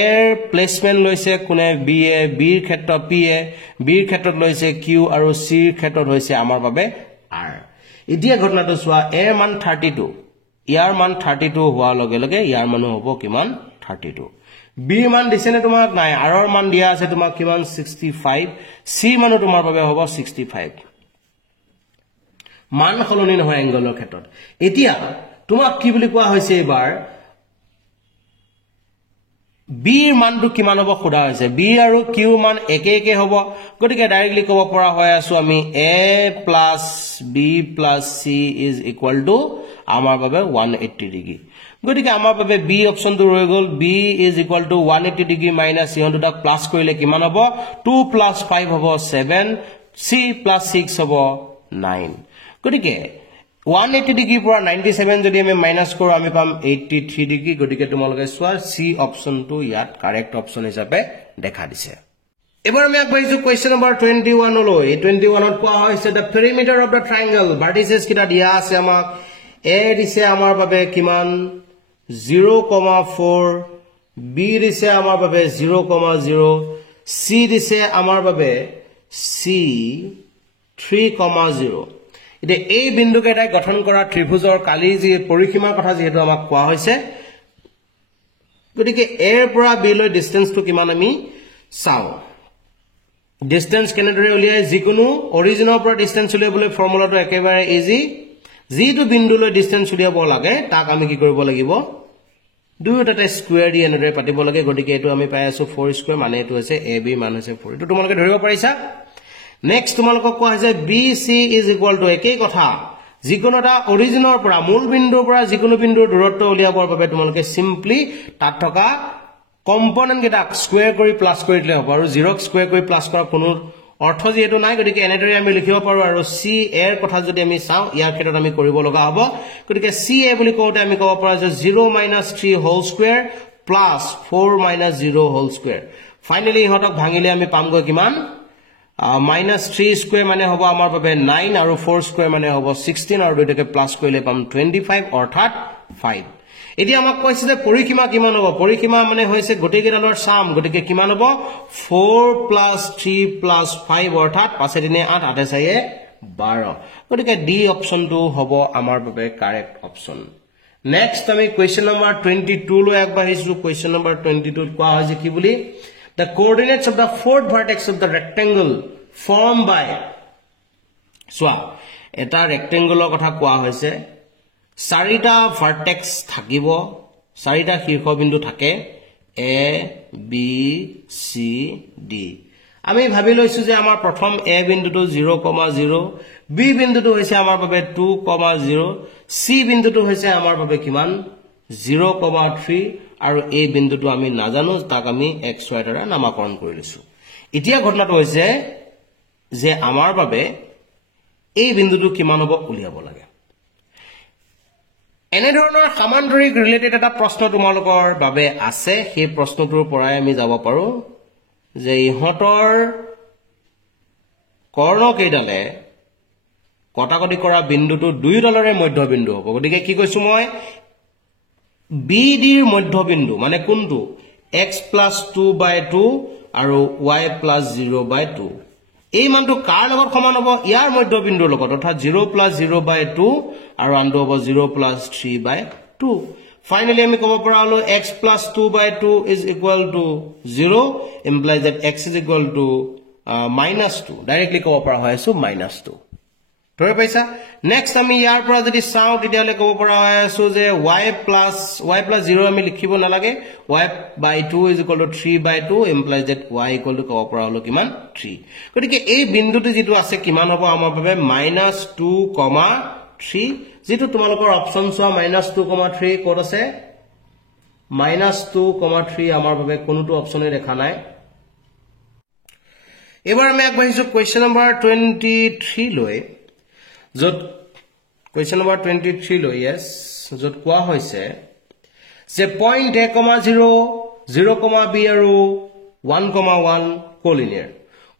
a ৰ প্লেসমেন্ট লৈছে কোনে b ৰ ক্ষেত্ৰত p b ৰ ক্ষেত্ৰত লৈছে q আৰু c ৰ ক্ষেত্ৰত হৈছে আমাৰ বাবে r এতিয়া ঘটনাটো চোৱা a ৰ মান 32 ইয়াৰ মান 32 হোৱাৰ লগে লগে ইয়াৰ মান হ'ব কিমান 32 b ৰ মান দিছেনে তোমাক নাই r ৰ মান দিয়া আছে তোমাক কিমান 65 c মানো তোমাৰ বাবে হ'ব 65 মান খলনি নহয় এংগলৰ ক্ষেত্ৰত এতিয়া তোমাক কি বুলি কোৱা হৈছে এবাৰ b ৰ মানটো কিমান হ'ব খোদা হৈছে b আৰু q মান একে একে হ'ব গতিকে ডাইৰেক্টলি ক'ব পৰা হৈ আছো আমি a + b + c = আমাৰ বাবে 180 ডিগ্ৰী গতিকে আমাৰ বাবে b অপচনটো ৰৈ গল b = 180 ডিগ্ৰী মাইনাস ইহটো তাক প্লাস কৰিলে কিমান হ'ব 2 + 5 হ'ব 7 c + 6 হ'ব 9 গতিকে 180 ডিগ্ৰী পৰা 97 যদি আমি মাইনাস কৰো আমি পাম 83 ডিগ্ৰী গতিকে তোমালোকে চোৱা c অপচনটো ইয়াত কাৰেক্ট অপচন হিচাপে দেখা দিছে এবাৰ আমি আগবাঢ়িছো কোৱেশ্চন নম্বৰ 21 লৈ 21 ত কোৱা হৈছে the perimeter of the triangle vertices কিটা দিয়া আছে আমাক a দিছে আমাৰ বাবে কিমান 0,4 b দিছে আমাৰ বাবে 0,0 c দিছে আমাৰ বাবে c 3,0 ইতে এই বিন্দুকেইটাই গঠন কৰা ত্ৰিভুজৰ কালি যি পৰিসীমাৰ কথা যেহেতু আমাক কোৱা হৈছে গতিকে a ৰ পৰা b লৈ ডিসটেন্সটো কিমান আমি চাও ডিসটেন্স কেনেদৰে উলিয়াই যিকোনো অৰিজিনৰ পৰা ডিসটেন্স উলিয়াবলৈ ফৰ্মুলাটো একেবাৰে ইজি যিটো বিন্দুলৈ ডিসটেন্স উলিয়াব লাগে তাক আমি কি কৰিব লাগিব দুয়োটাতে স্কয়াৰ দি এনেদৰে পাতিব লাগে গতিকে এটো আমি পাই আছো 4 স্কয়াৰ মানে এটো হৈছে ab মান হৈছে 4 এটো তোমালোকে ধৰিব পাৰিছা নেক্সট তোমালোকক কোৱা হৈছে bc = একেই কথা যিকোনো এটা অৰিজিনৰ পৰা মূল বিন্দুৰ পৰা যিকোনো বিন্দুৰ দূৰত্ব উলিয়াবৰ বাবে তোমালোকে সিম্পলি তাত থকা কম্পোনেন্ট কেটা স্কয়াৰ কৰি প্লাস কৰি দিলে হ'ব আৰু 0 ক স্কয়াৰ কৰি প্লাস কৰা কোনো অৰ্থ যেহেতু নাই গতিকে এনেদৰে আমি লিখিব পাৰো আৰু c a ৰ কথা যদি আমি চাও ইয়াৰ ক্ষেত্ৰত আমি কৰিব লগা হ'ব গতিকে c a বুলি কোতে আমি ক'ব পাৰো যে 0 - 3 whole square plus 4 - 0 whole square finally ইহতক ভাঙিলে আমি পামগৈ কিমান -3 স্কয়াৰ মানে হ'ব আমাৰ বাবে 9 আৰু 4 স্কয়াৰ মানে হ'ব 16 আৰু দুইটাকে প্লাস কৰিলে পাম 25 অৰ্থাৎ 5 এতিয়া আমাক কৈছে যে পৰিসীমা কিমান হ'ব পৰিসীমা মানে হৈছে গটেই কেইডালৰ সাম গতিকে কিমান হ'ব 4 + 3 + 5 অৰ্থাৎ 5 × 3 = 8 8 × 4 = 12 গতিকে ডি অপচনটো হ'ব আমাৰ বাবে কাৰেক্ট অপচন নেক্সট আমি কোৱেশ্চন নম্বৰ 22 লৈ আগবাঢ়িছো কোৱেশ্চন নম্বৰ 22 ত কোৱা হৈছে কি বুলি the coordinates of the fourth vertex of the rectangle formed by so eta rectangle কথা কোৱা হৈছে চাৰিটা ভাৰ্টেক্স থাকিব চাৰিটা শীৰ্ষবিন্দু থাকে a b c d আমি ভাবি লৈছো যে আমাৰ প্ৰথম a বিন্দুটো 0,0 b বিন্দুটো হৈছে আমাৰ বাবে 2,0 c বিন্দুটো হৈছে আমাৰ বাবে কিমান 0,3 আৰু a বিন্দুটো আমি নাজানো তাক আমি x y দ্বাৰা নামকৰণ কৰি লৈছো এতিয়া ঘটনাটো হৈছে যে আমাৰ বাবে এই বিন্দুটো কিমান হ'ব উলিয়াব লাগে এনে ধৰণৰ সামান্তৰিক ৰিলেটেড এটা প্ৰশ্ন তোমালোকৰ বাবে আছে সেই প্ৰশ্নটোৰ পৰাই আমি যাব পাৰো যে ইহতৰ কৰ্ণ কেইডালে কটাকটি কৰা বিন্দুটো দুইডালৰে মধ্যবিন্দু হ'ব গতিকে কি কৈছো মই বি ডিৰ মধ্যবিন্দু মানে কোনটো x + 2/2 আৰু y + 0/2 এই মানটো কাৰ লগত সমান হ'ব ইয়াৰ মধ্যবিন্দুৰ লগত অৰ্থাৎ 0 + 0/2 আৰু আনটো হ'ব 0 + 3/2 ফাইনালি আমি ক'ব পৰা হলো x + 2/2 = 0 implies that x is equal to -2 directly ক'ব পৰা হয় আছো -2 ধৰে পাইছা নেক্সট আমি ইয়াৰ পৰা যদি চাও তেতিয়ালে ক'ব পৰা হয় আছো যে y + 0 আমি লিখিব নালাগে y/2 = 3/2 implies that y = ক'ব পৰা হলো কিমান 3 গতিকে এই বিন্দুটো যেটো আছে কিমান হ'ব আমাৰ বাবে -2,3 যেটো তোমালোকৰ অপচন চোৱা -2,3 ক'ত আছে -2,3 আমাৰ বাবে কোনটো অপচনে দেখা নাই এবাৰ আমি আগবাঢ়িছো কোৱেশ্চন নম্বৰ 23 লৈ যত কোৱেশ্চন নম্বৰ 23 লৈ yes যত কোৱা হৈছে যে পইণ্ট a, 0, 0, b আৰু 1,1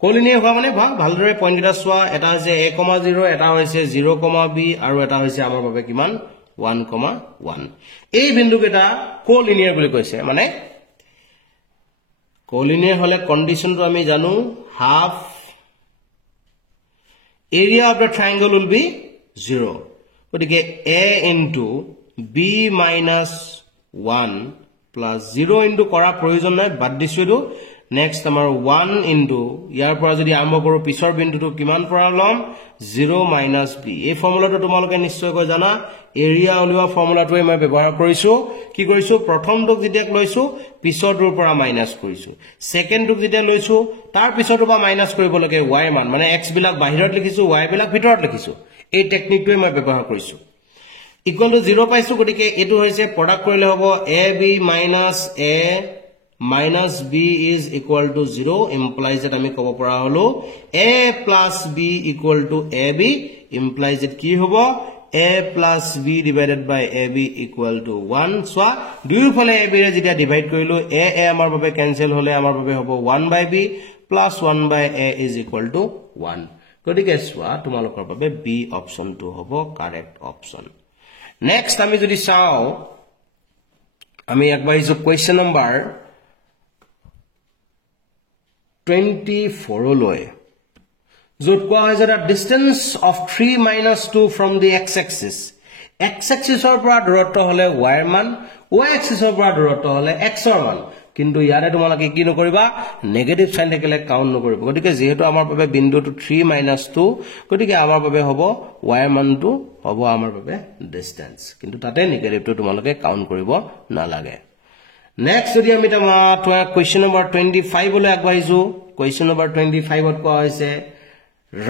কোলিনিয়াৰ হোৱা মানে ভালদৰে পইণ্ট এটা চোৱা এটা হৈছে a, 0 এটা হৈছে 0, b আৰু এটা হৈছে আমাৰ বাবে কিমান 1,1 এই বিন্দু কেইটা কোলিনিয়াৰ বুলি কৈছে মানে কোলিনিয়াৰ হলে কন্ডিশনটো আমি জানো half area of the triangle will be 0 গতিকে a into b minus 1 plus 0 into কৰা প্ৰয়োজন নাই বাদ দিছো এটো নেক্সট আমাৰ 1 into ইয়াৰ পৰা যদি আৰম্ভ কৰো পিছৰ বিন্দুটো কিমান পৰা লম 0 minus b এই ফৰ্মুলাটো তোমালোকে নিশ্চয়কৈ জানা এৰিয়া উলিওৱা ফৰ্মুলাটোৱে মই ব্যৱহাৰ কৰিছো কি কৰিছো প্ৰথমটোক যেতিয়া লৈছো পিছৰটোৰ পৰা মাইনাস কৰিছো সেকেন্ডটোক যেতিয়া লৈছো তাৰ পিছৰটোৰ পৰা মাইনাস কৰিব লাগে y মান মানে x বিলাক বাহিৰত লিখিছো y বিলাক ভিতৰত লিখিছো এই টেকনিকটোৱে মই ব্যৱহাৰ কৰিছো ইকুৱেল টু 0 পাইছো গতিকে এটো হৈছে প্ৰডাক্ট কৰিলে হ'ব ab minus a minus b is equal to 0 implies that আমি ক'ব পৰা হলো a plus b equal to ab implies that কি হ'ব a plus b divided by ab equal to 1 so দুইফালে ab ৰে যেতিয়া ডিভাইড কৰিলো a আমাৰ বাবে ক্যান্সেল হলে আমাৰ বাবে হ'ব 1/b plus 1/a is equal to 1 গতিকে সোৱা তোমালোকৰ বাবে b অপচন টো হ'ব কাৰেক্ট অপচন নেক্সট আমি যদি চাও আমি আগবাঢ়িছো কোৱেশ্চন নম্বৰ 24 লৈ যত কোৱা হৈছে that distance of 3 minus 2 from the x-axis x-axis-ৰ পৰা দূৰত্ব হলে y মান y-axis-ৰ পৰা দূৰত্ব হলে x-ৰ মান কিন্তু ইয়াৰে তোমালোকে কি নকৰিবা নেগেটিভ সাইন থাকিলে কাউন্ট নকৰিবা গতিকে যেহেতু আমাৰ বাবে বিন্দুটো 3 minus 2 গতিকে আমাৰ বাবে হ'ব y মানটো হ'ব আমাৰ বাবে ডিসটেন্স কিন্তু তাতে নেগেটিভটো তোমালোকে কাউন্ট কৰিব নালাগে নেক্সট যদি আমি কোৱেশ্চন নম্বৰ 25 লৈ আগবাঢ়িছো কোৱেশ্চন নম্বৰ 25 ত কোৱা হৈছে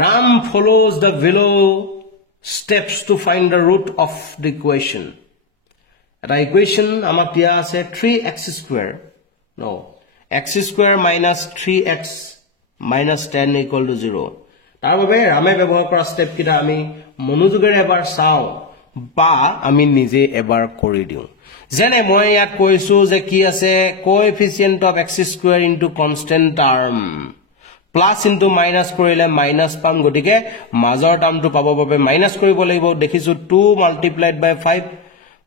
Ram follows the below steps to find the root of the equation. Eta equation amak dia ase 3x square. No. X square minus 3x minus 10 equal to 0. Tar babe Rame ব্যবহার কৰা step kita ami monojogere ebar sao ba ami nije ebar kori diu. Jene moi yat koisu je ki ase coefficient of x square into constant term. Plus into minus কৰিলে minus পাম গটিকে মাজৰ টাৰ্মটো পাব বাবে minus কৰিব লাগিব দেখিছো 2 multiplied by 5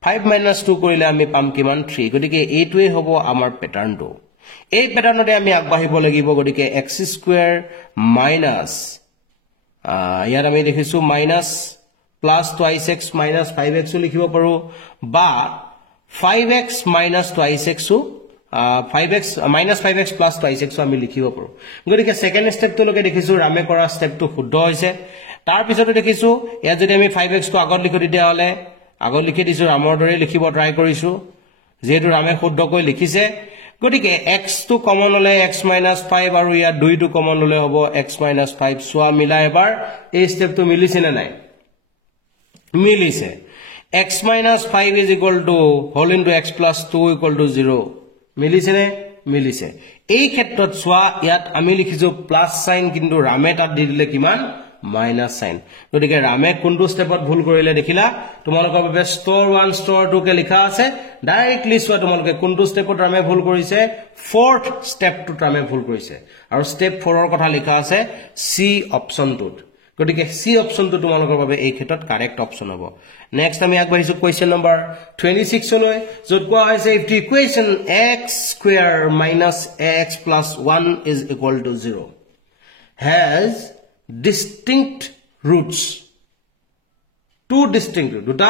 5 minus 2 কৰিলে আমি পাম কিমান 3 গটিকে এইটোৱে হ'ব আমাৰ প্যাটাৰ্নটো এই প্যাটাৰ্নতে আমি আগবাঢ়িব লাগিব গটিকে x square minus ইয়াৰ আমি দেখিছো minus plus twice x minus 5x লিখিব পাৰো বা 5x minus twice x 5x minus 5x plus twice x আমি লিখিব পাৰো গতিকে সেকেন্ড স্টেপ তো লগে দেখিছো ৰামে কৰা স্টেপ তো শুদ্ধ হৈছে তাৰ পিছতো দেখিছো ইয়া যদি আমি 5x তো আগত লিখি দিয়া হলে আগত লিখি দিছো ৰামৰ দৰে লিখিব ট্ৰাই কৰিছো যেহেতু ৰামে শুদ্ধকৈ লিখিছে গতিকে x টু কমন হলে x - 5 আৰু ইয়া 2 টু কমন হলে হ'ব x - 5 সোয়া মিলা এবাৰ এই স্টেপটো মিলিছে না নাই মিলিছে x - 5 is equal to whole into x plus 2 equal to 0 মিলিছে নে মিলিছে এই ক্ষেত্ৰত সোয়া ইয়াত আমি লিখিছো প্লাস সাইন কিন্তু ৰামে তাত দি দিলে কিমান মাইনাস সাইন গতিকে ৰামে কোনটো স্টেপত ভুল কৰিলে দেখিলা তোমালোকৰ বাবে স্টোৰ 1 স্টোৰ 2 কে লিখা আছে ডাইৰেক্টলি সোয়া তোমালোকে কোনটো স্টেপত ৰামে ভুল কৰিছে ফোৰ্থ স্টেপটো ৰামে ভুল কৰিছে আৰু স্টেপ 4 ৰ কথা লিখা আছে সি অপচনটোত গতিকে সি অপচনটো তোমালোকৰ বাবে এই ক্ষেত্ৰত কাৰেক্ট অপচন হ'ব নেক্সট আমি আগবাঢ়িছো কোৱেশ্চন নম্বৰ 26 লৈ যত কোৱা হৈছে if the equation x square minus x plus 1 is equal to 0 has distinct roots two distinct দুটা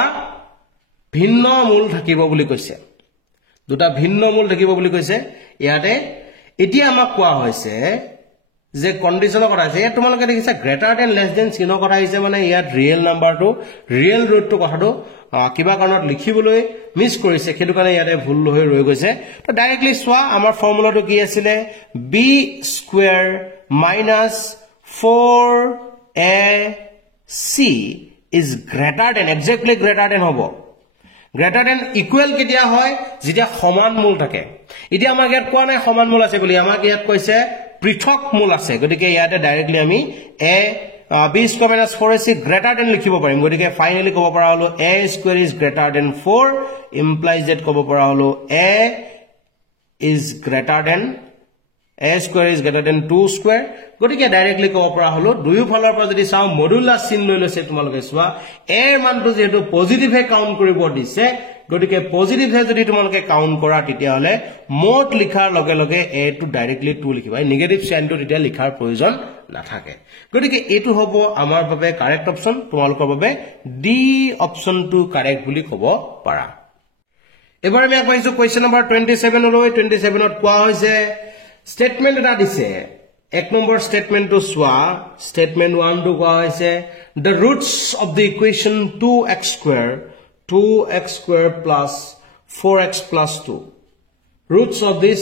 ভিন্ন মূল থাকিব বুলি কৈছে দুটা ভিন্ন মূল থাকিব বুলি কৈছে ইয়াতে এতিয়া আমাক কোৱা হৈছে যে কন্ডিশনৰ কথা আছে ইয়াত তোমালোকে দেখিছা গ্ৰেটাৰ দেন লেছ দেন চিনৰ কথা আহিছে মানে ইয়াত ৰিয়েল নাম্বাৰটো ৰিয়েল ৰুটটো কথাটো কিবা কাৰণত লিখিবলৈ মিছ কৰিছে সেইটো কাৰণে ইয়াতে ভুল হৈ ৰৈ গৈছে তো ডাইৰেক্টলি চোৱা আমাৰ ফৰ্মুলাটো কি আছিল b square minus 4ac is greater than exactly greater than হ'ব greater than equal কেতিয়া হয় যেতিয়া সমান মূল থাকে এতিয়া আমাক ইয়াত কোৱা নাই সমান মূল আছে বুলি আমাক ইয়াত কৈছে পৃথক মূল আছে গতিকে ইয়াতে ডাইৰেক্টলি আমি a b square minus 4ac greater than লিখিব পাৰিম গতিকে ফাইনালি ক'ব পৰা হলো a square is greater than 4 implies that ক'ব পৰা হলো a is greater than a square is greater than 2 square গতিকে ডাইৰেক্টলি ক'ব পৰা হলো দুয়ো ফালৰ পৰা যদি চাও মডুলাস চিন লৈ লৈছে তোমালোকে চোৱা a ৰ মানটো যেটো পজিটিভ হে কাউন্ট কৰিব দিছে গতিকে পজিটিভ হে যদি তোমালোকে কাউন্ট কৰা তেতিয়া হলে মোট লিখাৰ লগে লগে a টু ডাইৰেক্টলি 2 লিখিবা নেগেটিভ সাইনটো তেতিয়া লিখাৰ প্ৰয়োজন নাথাকে গতিকে এটো হ'ব আমাৰ বাবে কাৰেক্ট অপচন তোমালোকৰ বাবে ডি অপচনটো কাৰেক্ট বুলি ক'ব পাৰা এবাৰ আমি আগবাঢ়িছো কোৱেশ্চন নম্বৰ 27 লৈ 27 ত কোৱা হৈছে স্টেটমেন্ট এটা দিছে এক নম্বৰ স্টেটমেন্টটো সোয়া স্টেটমেন্ট 1 টো কোৱা হৈছে the roots of the equation 2x square plus 4x plus 2 roots of this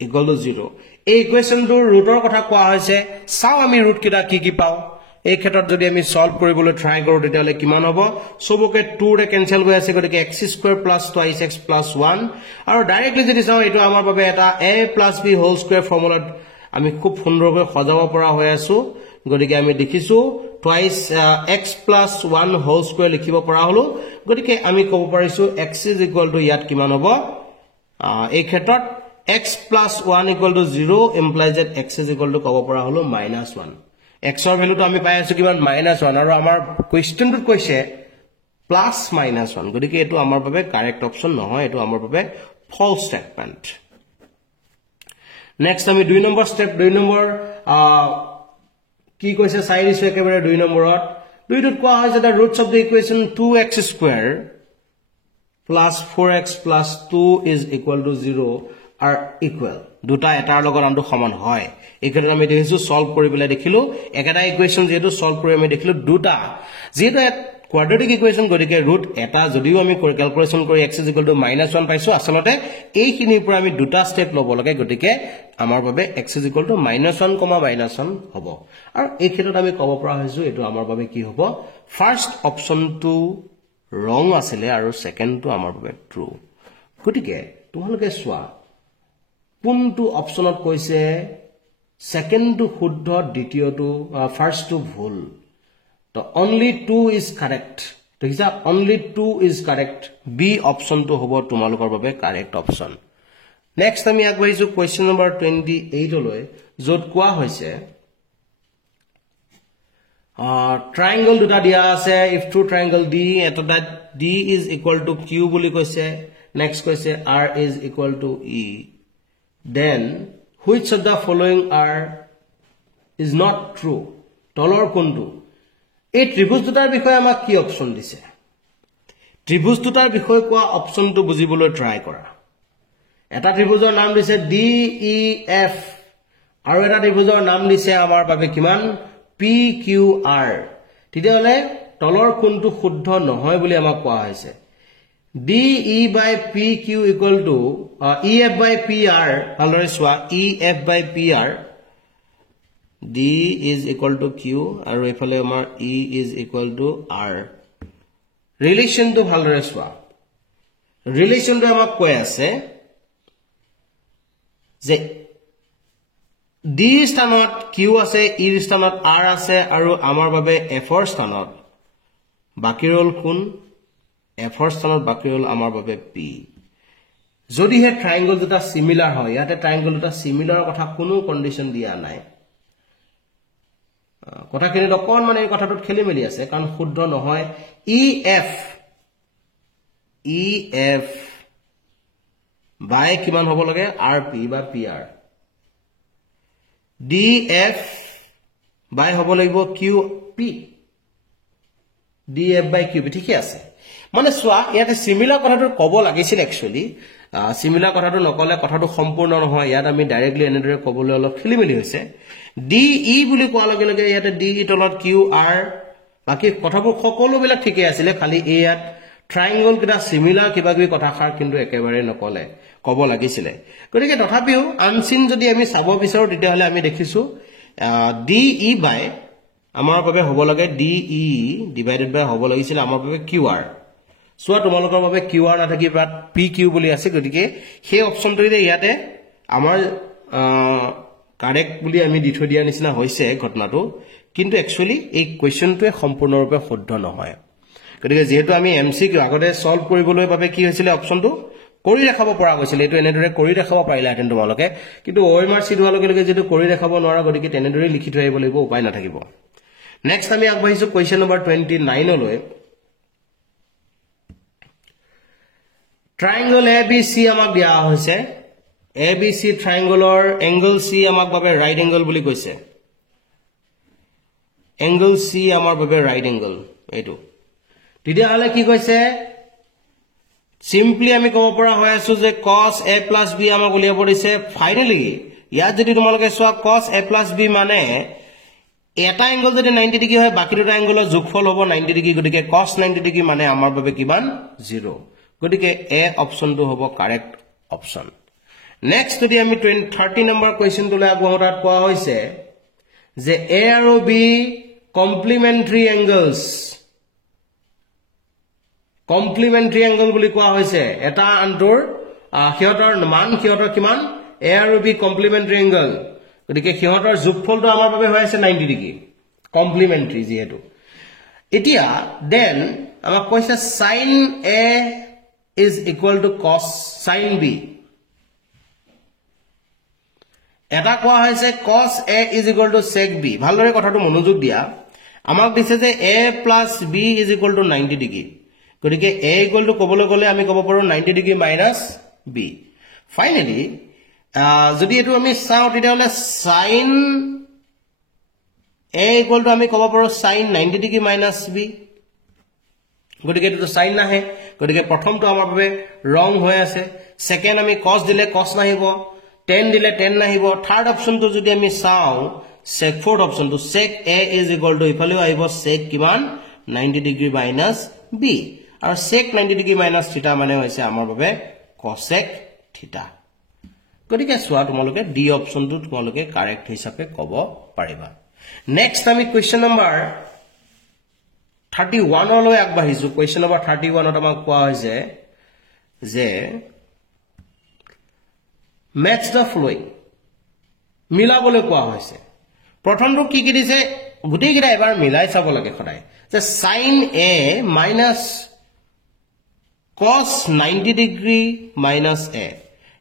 equal to 0 এই ইকুৱেচন টোৰ ৰুটৰ কথা কোৱা হৈছে চাও আমি ৰুট কিটা কি পাও এই ক্ষেত্ৰত যদি আমি সলভ কৰিবলৈ ট্ৰাই কৰো তেতিয়ালে কিমান হ'ব সবকে 2 ৰে কেনসেল হৈ আছে গতিকে x square plus 2x plus 1 আৰু ডাইৰেক্টলি যদি চাও এটো আমাৰ বাবে এটা a plus b whole square formula আমি খুব সুন্দৰকৈ সজাব পৰা হৈ আছো গতিকে আমি দেখিছো twice x plus 1 whole square লিখিব পৰা হলো গতিকে আমি ক'ব পাৰিছো x is equal to ইয়াত কিমান হ'ব এই ক্ষেত্ৰত x plus 1 equal to 0 implies that x is equal to ক'ব পৰা হলো -1 x ৰ ভ্যালুটো আমি পাই আছো কিমান -1 আৰু আমাৰ কোৱেশ্চনটোত কৈছে +-1 গতিকে এটো আমাৰ বাবে কাৰেক্ট অপচন নহয় এটো আমাৰ বাবে ফলস স্টেটমেন্ট নেক্সট আমি 2 নম্বৰ স্টেপ 2 নম্বৰ কি কৈছে চাই দিছো একেবাৰে 2 নম্বৰত 2 টোত কোৱা হৈছে the roots of the equation 2x square plus 4x plus 2 is equal to 0 are equal দুটা এটাৰ লগত আনটো সমান হয় একেটা আমি দেখিছো সলভ কৰিবলৈ দেখিলো একেটা ইকুৱেচন যেটো সলভ কৰি আমি দেখিলো দুটা যেটো কোৱাড্ৰেটিক ইকুৱেচন গতিকে ৰুট এটা যদিও আমি ক্যালকুলেশন কৰি x = -1 পাইছো আসলতে এইখিনিৰ পৰা আমি দুটা স্টেপ লব লাগে গতিকে আমাৰ বাবে x = -1, হ'ব আৰু এই ক্ষেত্ৰত আমি ক'ব পৰা হৈছো এটো আমাৰ বাবে কি হ'ব ফাৰ্স্ট অপচনটো ৰং আছিল আৰু সেকেন্ডটো আমাৰ বাবে ট্ৰু গতিকে তোমালোকে চোৱা কোনটো অপচনত কৈছে সেকেন্ডটো শুদ্ধ দ্বিতীয়টো ফাৰ্স্টটো ভুল তো only 2 is correct দেখিছা only 2 is correct b option to hobo tumalokor babe correct option next ami agbahisu question number 28 লৈ jot কোৱা হৈছে triangle দুটা দিয়া আছে if two triangle d eta that d is equal to q বুলি কৈছে next কৈছে r is equal to e then which of the following are is not true তলৰ কোনটো এই ত্ৰিভুজ দুটাৰ বিষয়ে আমাক কি অপচন দিছে ত্ৰিভুজ দুটাৰ বিষয়ে কোৱা অপচনটো বুজিবলৈ ট্ৰাই কৰা এটা ত্ৰিভুজৰ নাম দিছে DEF আৰু এটা ত্ৰিভুজৰ নাম দিছে আমাৰ বাবে কিমান PQR তেতিয়ালে তলৰ কোনটো শুদ্ধ নহয় বুলি আমাক কোৱা হৈছে DE by PQ equal to EF by PR. ভালদৰে চোৱা EF by PR. D is equal to Q আৰু এফালে আমাৰ E is equal to R. Relation টো ভালদৰে চোৱা ৰিলেচন টো আমাক কৈ আছে যে D স্থানত Q আছে E স্থানত R আছে আৰু আমাৰ বাবে F ৰ স্থানত বাকি ৰল কোন F ৰ স্থানত বাকি ৰল আমাৰ বাবে P যদি হে ট্ৰায়াঙ্গল দুটা সিমিলাৰ হয় ইয়াতে ট্ৰায়াঙ্গল দুটা সিমিলাৰ কথা কোনো কন্ডিশন দিয়া নাই কথা কিনে অকন মানে এই কথাটোত খেলি মেলি আছে কাৰণ শুদ্ধ নহয় EF বাই কিমান হ'ব লাগে RP বা PR DF বাই হ'ব লাগিব QP DF by QP ঠিকই আছে মানে চোৱা ইয়াতে সিমিলাৰ কথাটো ক'ব লাগিছিল একচুয়ালি সিমিলাৰ কথাটো নকলে কথাটো সম্পূৰ্ণ নহয় ইয়াত আমি ডাইৰেক্টলি এনেদৰে ক'বলৈ অলপ খেলি মেলি হৈছে DE বুলি কোৱা লগে লগে ইয়াতে DE তলত QR বাকি কথাবোৰ সকলোবিলাক ঠিকই আছিল খালি ইয়াত ট্ৰায়াঙ্গল কিটা সিমিলাৰ কিবা কিবি কথাখাৰ কিন্তু একেবাৰে নকলে ক'ব লাগিছিল গতিকে তথাপিও আনসিন যদি আমি চাব বিচাৰো তেতিয়া হলে আমি দেখিছো DE by আমাৰ বাবে হ'ব লাগে DE ডিভাইডেড বাই হ'ব লাগিছিল আমাৰ বাবে QR সোয়া তোমালোকৰ বাবে QR না থাকি বাট PQ বুলি আছে গতিকে সেই অপচনটোৰে ইয়াতে আমাৰ কাৰেক্ট বুলি আমি দি থৈ দিয়া নিচিনা হৈছে ঘটনাটো কিন্তু একচুয়ালি এই কোৱেশ্চনটোৱে সম্পূৰ্ণৰূপে শুদ্ধ নহয় গতিকে যেহেতু আমি MCQ আগতে সলভ কৰিবলৈ বাবে কি হৈছিল অপচনটো কৰি দেখাব পৰা গৈছিল এটো এনেদৰে কৰি দেখাব পাৰিলা হেতেন তোমালোকে কিন্তু OMR সিট হোৱাৰ লগে লগে যেটো কৰি দেখাব নোৱাৰা গতিকে তেনেদৰে লিখি থৈ আহিব লাগিব উপায় নাথাকিব নেক্সট আমি আগবাঢ়িছো কোৱেশ্চন নম্বৰ 29 লৈ ট্ৰায়াঙ্গল ABC আমাক দিয়া হৈছে ABC ট্ৰায়াঙ্গলৰ এংগল C আমাক বাবে ৰাইট এংগল বুলি কৈছে এংগল C আমাৰ বাবে ৰাইট এংগল এটো তেতিয়া হলে কি কৈছে সিম্পলি আমি ক'ব পৰা হৈ আছো যে cos A plus B আমাক উলিয়াব দিছে ফাইনালি ইয়াত যদি তোমালোকে চোৱা cos A plus B মানে এটা এংগল যদি 90 ডিগ্ৰী হয় বাকি দুটা এংগলৰ যোগফল হ'ব 90 ডিগ্ৰী গতিকে cos 90 ডিগ্ৰী মানে আমাৰ বাবে কিমান 0 গতিকে A অপচনটো হ'ব কাৰেক্ট অপচন নেক্সট যদি আমি 30 নম্বৰ কোৱেশ্চনটো লৈ আগবঢ়াত কোৱা হৈছে যে A আৰু B কমপ্লিমেন্টাৰী এংগল বুলি কোৱা হৈছে এটা আনটোৰ হিয়তৰ মান হিয়তৰ কিমান A আৰু B কমপ্লিমেন্টাৰী এংগল গতিকে হিয়তৰ যোগফলটো আমাৰ বাবে হৈ আছে 90 ডিগ্ৰী কমপ্লিমেন্টাৰী যেহেতু এতিয়া দেন আমাক কৈছে sin A is equal to cos sin B এটা কোৱা হৈছে cos A is equal to sec B ভালদৰে কথাটো মনোযোগ দিয়া আমাক দিছে যে A plus B is equal to 90 degree গতিকে A equal to কবলৈ গলে আমি কব পাৰো 90 ডিগ্ৰী minus B ফাইনালি যদি এটো আমি চাও তেতিয়া হলে sin A equal to আমি কব পাৰো sin 90 ডিগ্ৰী minus B গতিকে এটো sin নাহে গতিকে প্ৰথমটো আমাৰ বাবে ৰং হৈ আছে সেকেন্ড আমি cos দিলে cos নাহিব 10 দিলে 10 নাহিব থাৰ্ড অপচনটো যদি আমি চাও sec fourth অপচনটো sec A is equal to ইফালেও আহিব sec কিমান 90 ডিগ্ৰী minus B আৰু sec 90 ডিগ্ৰী minus থিটা মানে হৈছে আমাৰ বাবে cosec থিটা গতিকে সোয়া তোমালোকে ডি অপচনটো তোমালোকে কাৰেক্ট হিচাপে কব পাৰিবা নেক্সট আমি কোৱেশ্চন নম্বৰ 31 লৈ আগবাঢ়িছো কোৱেশ্চন নম্বৰ 31 ত আমাক কোৱা হৈছে যে ম্যাচ দা ফ্লোইং মিলাবলৈ কোৱা হৈছে প্ৰথমটো কি কি দিছে গুটেই গিৰা এবাৰ মিলাই চাব লাগে খদাই যে sin A minus cos 90 degree minus A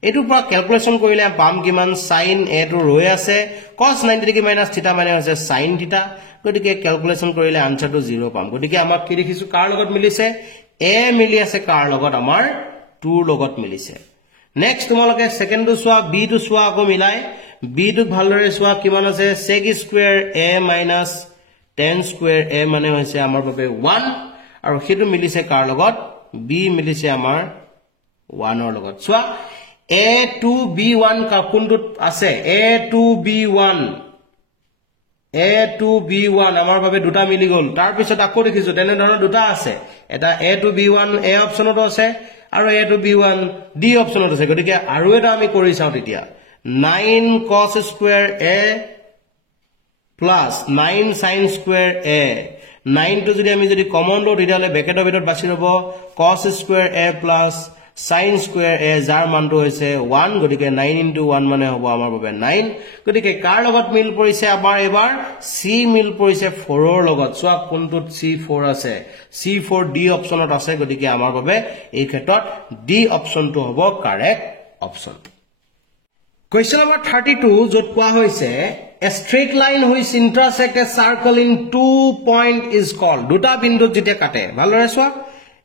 এটো পৰা ক্যালকুলেশন কৰিলে পাম কিমান sin A টো ৰৈ আছে cos 90 ডিগ্ৰী minus থিটা মানে হৈছে sin থিটা গতিকে ক্যালকুলেশন কৰিলে আনসাৰটো 0 পাম গতিকে আমাক কি দেখিছো কাৰ লগত মিলিছে A মিলি আছে কাৰ লগত আমাৰ 2 লগত মিলিছে নেক্সট তোমালোকে সেকেন্ডটো সোয়া B টো সোয়া আকৌ মিলাই B টো ভালদৰে সোয়া কিমান আছে sec square A minus tan square A মানে হৈছে আমাৰ বাবে 1 আৰু হেতু মিলিছে কাৰ লগত B মিলিছে আমাৰ 1 ৰ লগত সোয়া A2B1 কা কোনটোত আছে A2B1 A to B1 আমাৰ বাবে দুটা মিলি গল তাৰ পিছত আকৌ দেখিছো তেনে ধৰণৰ দুটা আছে এটা A to B1 A অপচনত আছে আৰু A to B1 D অপচনত আছে গতিকে আৰু এটা আমি কৰি চাও তেতিয়া 9 cos square A plus 9 sin square A 9 to যদি আমি যদি কমন লও তেতিয়ালে ব্ৰ্যাকেটৰ ভিতৰত বাছি ৰব cos square A plus sin square A যাৰ মানটো হৈছে 1 গতিকে 9 into 1 মানে হ'ব আমাৰ বাবে 9 গতিকে কাৰ লগত মিল পৰিছে আমাৰ এবাৰ C মিল পৰিছে 4 ৰ লগত সোৱা কোনটোত C4 আছে C4 D অপচনত আছে গতিকে আমাৰ বাবে এই ক্ষেত্ৰত D অপচনটো হ'ব কাৰেক্ট অপচন Question number 32 যত কোৱা হৈছে a straight line which intersects a circle in 2 point is called দুটা বিন্দুত যেতিয়া কাটে ভালদৰে সোৱা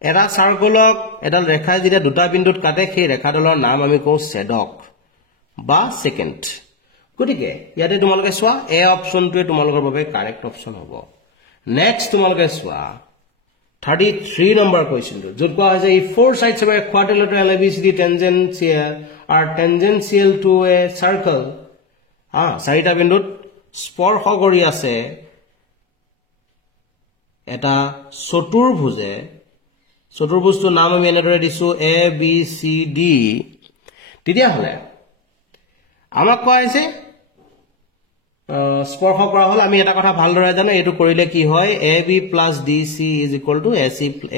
এটা সাৰ্কলক এডাল ৰেখা যেতিয়া দুটা বিন্দুত কাটে সেই ৰেখাডালৰ নাম আমি কওঁ ছেদক বা সেকেন্ড গতিকে ইয়াতে তোমালোকে সোৱা এ অপচনটোৱে তোমালোকৰ বাবে কাৰেক্ট অপচন হ'ব নেক্সট তোমালোকে সোৱা 33 number question যত কোৱা হৈছে if four sides of a quadrilateral ABCD are tangential to a circle চাৰিটা বিন্দুত স্পৰ্শ কৰি আছে এটা চতুৰ্ভুজটো নাম আমি এনেদৰে দিছো A B C D তেতিয়া হলে আমাক কোৱা হৈছে স্পৰ্শ কৰা হল আমি এটা কথা ভালদৰে জানো এটো কৰিলে কি হয় AB plus DC is equal to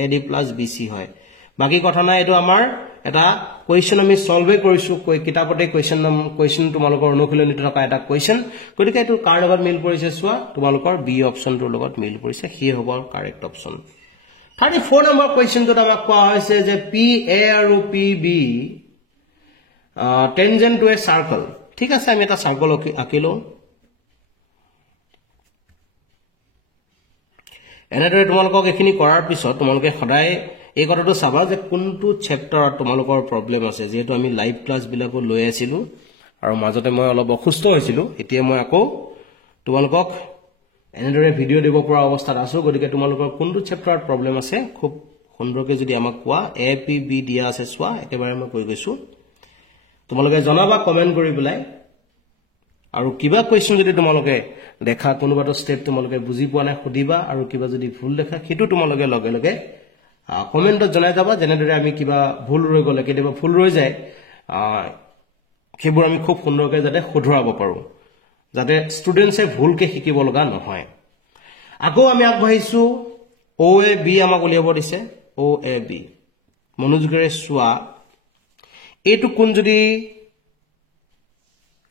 AD plus BC হয় বাকি কথা নাই এটো আমাৰ এটা কোৱেশ্চন আমি সলভে কৰিছো কিতাপতে কোৱেশ্চন তোমালোকৰ অনুশীলনীত থকা এটা কোৱেশ্চন গতিকে এটো কাৰ লগত মিল পৰিছে সোৱা তোমালোকৰ বি অপচনটোৰ লগত মিল পৰিছে কি হ'ব কাৰেক্ট অপচন 34 নম্বৰ কোৱেশ্চনটোত আমাক কোৱা হৈছে যে PA আৰু PB tangent to a circle ঠিক আছে আমি এটা সাৰ্কল আঁকিলো এনেদৰে তোমালোকক এখিনি কৰাৰ পিছত তোমালোকে সদায় এই কথাটো চাবা যে কোনটো চেপ্টাৰত তোমালোকৰ প্ৰবলেম আছে যেহেতু আমি লাইভ ক্লাস বিলাকো লৈ আছিলো আৰু মাজতে মই অলপ অসুস্থ হৈছিলো এতিয়া মই আকৌ তোমালোকক এনেদৰে ভিডিও দিব পৰা অৱস্থাত আছো গতিকে তোমালোকৰ কোনটো চেপ্টাৰত প্ৰবলেম আছে খুব সুন্দৰকৈ যদি আমাক কোৱা APB দিয়া আছে সোৱা একেবাৰে মই কৈ গৈছো তোমালোকে জনাবা কমেন্ট কৰি বলাই আৰু কিবা কোৱেশ্চন যদি তোমালোকে দেখা কোনোবাটো স্টেপ তোমালোকে বুজি পোৱা নাই খুদিবা আৰু কিবা যদি ভুল দেখা হেতু তোমালোকে লগে লগে কমেন্টত জনাই যাবা যেনেদৰে আমি কিবা ভুল ৰৈ গলে কেতিয়াবা ভুল ৰৈ যায় সেইবোৰ আমি খুব সুন্দৰকৈ যাতে শুধৰাব পাৰো যাতে ষ্টুডেন্টছে ভুলকে শিকিব লগা নহয় আকৌ আমি আগবাঢ়িছো OAB আমাক উলিয়াব দিছে OAB মনোযোগেৰে সোৱা এটো কোন যদি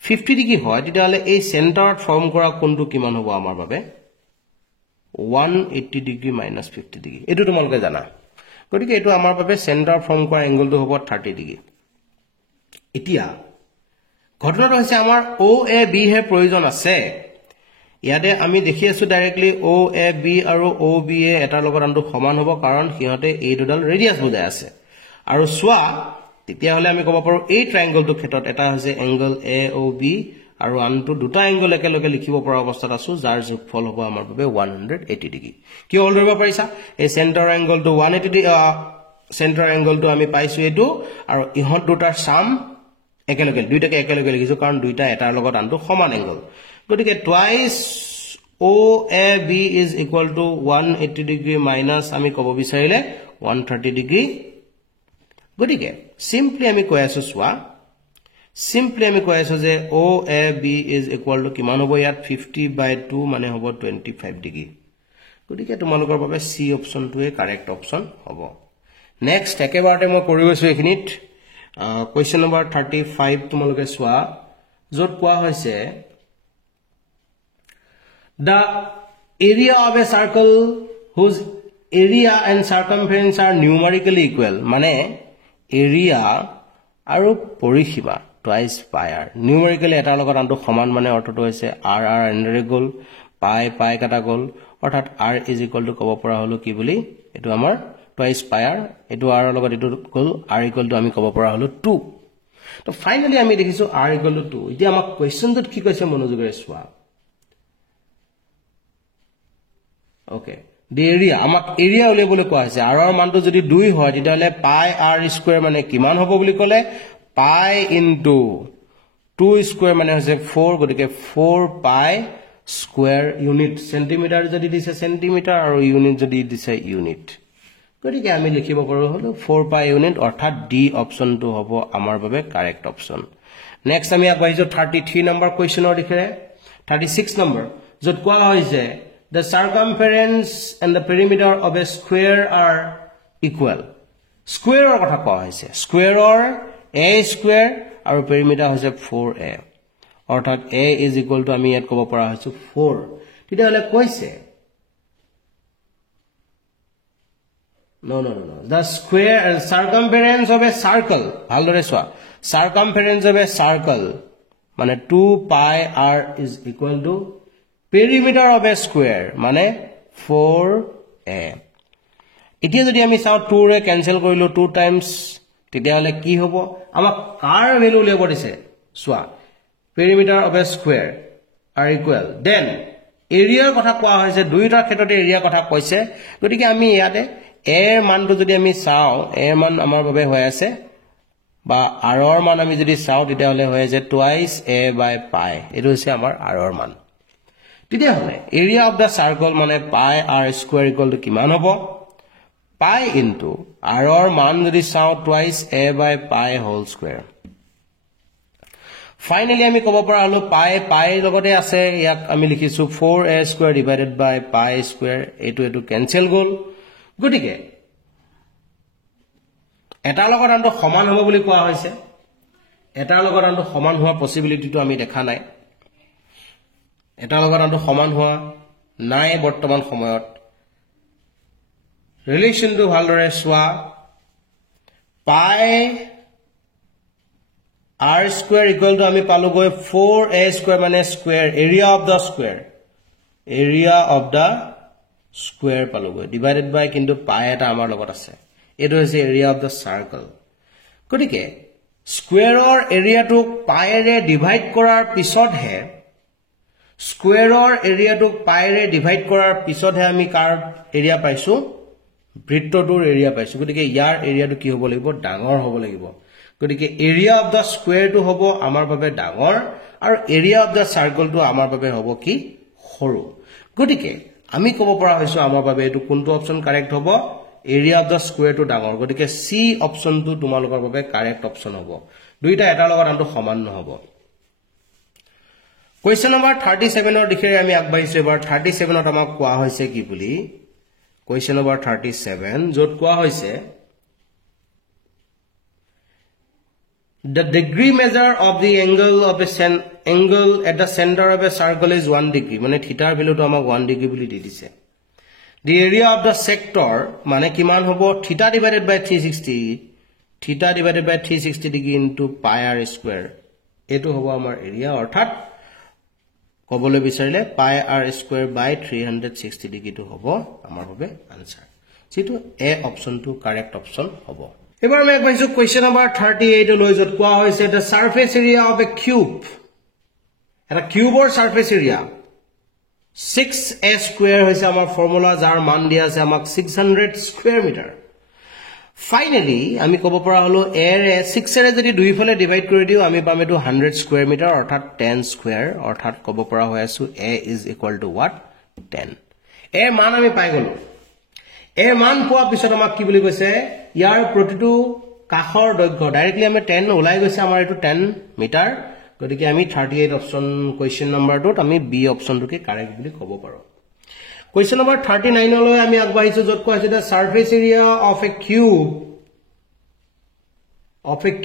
50 ডিগ্ৰী হয় তেতিয়ালে এই সেন্টাৰত ফৰ্ম কৰা কোনটো কিমান হ'ব আমাৰ বাবে 180 ডিগ্ৰী minus 50 ডিগ্ৰী এটো তোমালোকে জানা গতিকে এটো আমাৰ বাবে সেন্টাৰ ফৰ্ম কৰা এংগলটো হ'ব 30 ডিগ্ৰী এতিয়া ঘটনাটো হৈছে আমাৰ OAB হে প্ৰয়োজন আছে ইয়াতে আমি দেখি আছো ডাইৰেক্টলি OAB আৰু OBA এটাৰ লগত আনটো সমান হ'ব কাৰণ সিহঁতে এই দুডাল ৰেডিয়াস বুজাই আছে আৰু সোৱা তেতিয়া হলে আমি ক'ব পাৰো এই ট্ৰায়াঙ্গলটো ক্ষেত্ৰত এটা হৈছে এংগল AOB আৰু আনটো দুটা এংগল একেলগে লিখিব পৰা অৱস্থাত আছো যাৰ যোগফল হ'ব আমাৰ বাবে 180 ডিগ্ৰী কি হল ধৰিব পাৰিছা এই সেন্টাৰ এংগলটো 180 ডিগ্ৰী সেন্টাৰ এংগলটো আমি পাইছো এটো আৰু ইহত দুটাৰ সাম একেলগে দুইটাকে একেলগে লিখিছো কাৰণ দুইটা এটাৰ লগত আনটো সমান এংগল গতিকে twice OAB is equal to 180 degree minus আমি ক'ব বিচাৰিলে 130 ডিগ্ৰী গতিকে সিম্পলি আমি কৈ আছো সোৱা সিম্পলি আমি কৈ আছো যে OAB is equal to কিমান হ'ব ইয়াত 50/2 মানে হ'ব 25 ডিগ্ৰী গতিকে তোমালোকৰ বাবে সি অপচনটোৱে কাৰেক্ট অপচন হ'ব নেক্সট একেবাৰতে মই কৰি গৈছো এখিনিত কোৱেশ্চন নম্বৰ 35 তোমালোকে সোৱা যত কোৱা হৈছে the area of a circle whose area and circumference are numerically equal মানে area আৰু পৰিসীমা twice pi r numerically এটাৰ লগত আনটো সমান মানে অৰ্থটো হৈছে r এনেৰে গল pi কাটা গল অৰ্থাৎ r is equal to ক'ব পৰা হলো কি বুলি এটো আমাৰ twice pi r এটো r লগত এটো গল r equal to আমি ক'ব পৰা হলো 2 তো ফাইনালি আমি দেখিছো r equal to 2 এতিয়া আমাক কোৱেশ্চনটোত কি কৈছে মনোযোগেৰে সোৱা ওকে the area আমাক এৰিয়া উলিয়াবলৈ কোৱা হৈছে r ৰ মানটো যদি 2 হয় তেতিয়ালে pi r স্কয়াৰ মানে কিমান হ'ব বুলি ক'লে pi into 2 স্কয়াৰ মানে হৈছে 4 গতিকে 4 pi স্কোয়াৰ ইউনিট সেন্টিমিটাৰ যদি দিছে সেন্টিমিটাৰ আৰু ইউনিট যদি দিছে ইউনিট গতিকে আমি লিখিব পাৰো হলো 4 পাই ইউনিট অৰ্থাৎ ডি অপশনটো হ'ব আমাৰ বাবে কাৰেক্ট অপশন নেক্সট আমি আগবাইছো 33 নম্বৰ কোৱেশ্চনৰ দিখে 36 নম্বৰ যত কোৱা হৈছে the circumference and the perimeter of a square are equal square or কথা কোৱা হৈছে square or a square আৰু perimeter হৈছে 4a অৰ্থাৎ a is equal to আমি ইয়াত ক'ব পৰা হৈছে 4 তেতিয়া হলে কৈছে no the square circumference of a circle ভালদৰে চোৱা circumference of a circle মানে 2 pi r is equal to perimeter of a square মানে 4a এতিয়া যদি আমি চাও 2 ৰে ক্যান্সেল কৰিলো 2 টাইমস তেতিয়া হলে কি হ'ব আমাক কাৰ ভ্যালু উলিয়াব দিছে চোৱা perimeter of a square are equal then area কথা কোৱা হৈছে দুইটাৰ ক্ষেত্ৰতে এৰিয়া কথা কৈছে গতিকে আমি ইয়াতে a এৰ মানটো যদি আমি চাও a এৰ মান আমাৰ বাবে হৈ আছে বা r এর মান আমি যদি চাও তেতিয়া হলে হৈ আছে twice a by pi এটো হৈছে আমাৰ r এর মান তেতিয়া হলে area of the circle মানে pi r square equal to কিমান হ'ব pi into r এর মান যদি চাও twice a by pi whole square Finally, আমি ক'ব পৰা হলো pi লগতে আছে ইয়াক আমি লিখিছো 4a square divided by pi square এটো ক্যান্সেল গল গটিকে এটা লগত আনটো সমান হ'ব বুলি কোৱা হৈছে এটা লগত আনটো সমান হোৱা পসিবিলিটিটো আমি দেখা নাই এটা লগত আনটো সমান হোৱা নাই বৰ্তমান সময়ত ৰিলেশনটো ভালদৰে চোৱা pi r square equal to আমি পালো গৈ 4a square মানে square area of the square পালো গৈ divided by কিন্তু pi এটা আমাৰ লগত আছে এটো হৈছে area of the circle গটিকে square or area টো pi ৰে ডিভাইড কৰাৰ পিছতহে square or area টো pi ৰে ডিভাইড কৰাৰ পিছতহে আমি কাৰ এৰিয়া পাইছো বৃত্তটোৰ এৰিয়া পাইছো গটিকে ইয়াৰ এৰিয়াটো কি হ'ব লাগিব ডাঙৰ হ'ব লাগিব গটিকে area of the square to hobo amar babe dangor aru area of the circle to amar babe hobo ki horu gotike ami kobo pora hoisu amar babe etu kuntu option correct hobo area of the square to dangor gotike c option to tumalokor babe correct option hobo duita eta logot antu saman no hobo question number 37 or dikhere ami agbaise ebar 37 ot amak koa hoise ki buli question number 37 jot koa hoise The degree measure of the angle of a angle at the center of a circle is 1 degree. Mane theta value to amak 1 degree boli di dise. The area of the sector mane kiman hobo theta divided by 360. Theta divided by 360 degree into pi r square. Eto hobo amar area orthat kobole bicharile pi r square by 360 degree to hobo amar hobe answer. Jitu a option to correct option hobo. এবাৰ আমি পাইছো question number 38 লৈ যত কোৱা হৈছে the surface area of a cube এটা কিউবৰ surface area 6a square হৈছে আমাৰ ফৰ্মুলা যাৰ মান দিয়া আছে আমাক 600 স্কয়াৰ মিটাৰ ফাইনালি আমি কব পৰা হলো a ৰে 6 ৰে যদি দুই ফালে ডিভাইড কৰি দিও আমি পাম এটো 100 স্কয়াৰ মিটাৰ অৰ্থাৎ 10 স্কয়াৰ অৰ্থাৎ কব পৰা হৈ আছো a is equal to what 10 a মান আমি পাই গলো a মান পোৱা পিছত আমাক কি বুলি কৈছে ইয়াৰ প্ৰতিটো কাখৰ দৈৰ্ঘ্য ডাইৰেক্টলি আমি 10 ওলাই গৈছে আমাৰ এটো 10 মিটাৰ গতিকে আমি 38 অপচন কোৱেশ্চন নম্বৰটোত আমি বি অপচনটোকে কাৰেক্ট বুলি ক'ব পাৰো কোৱেশ্চন নম্বৰ 39 লৈ আমি আগবাঢ়িছো যত কোৱা হৈছে the surface area of a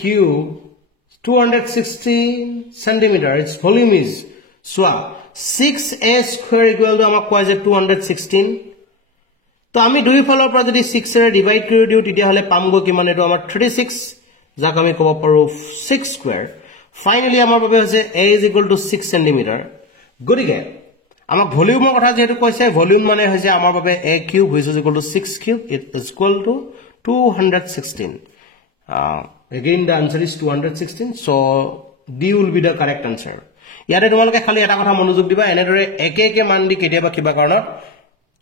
cube 260 centimetre its volume is so 6a square equal to আমাক কোৱা যে 216 তো আমি দুই ফালৰ পৰা যদি 6 ৰে ডিভাইড কৰি দিও তেতিয়া হলে পামগো কিমান এটো আমাৰ 36 যাক আমি ক'ব পাৰো 6 স্কয়াৰ ফাইনালি আমাৰ বাবে হৈছে a is equal to 6 centimetre গতিকে আমাক ভলিউমৰ কথা যেটো কৈছে ভলিউম মানে হৈছে আমাৰ বাবে a cube which is equal to 6 cube it is equal to 216 again the answer is 216 so d will be the correct answer ইয়াতে তোমালোকে খালি এটা কথা মনোযোগ দিবা এনেদৰে একে মান দি কেতিয়াবা কিবা কাৰণত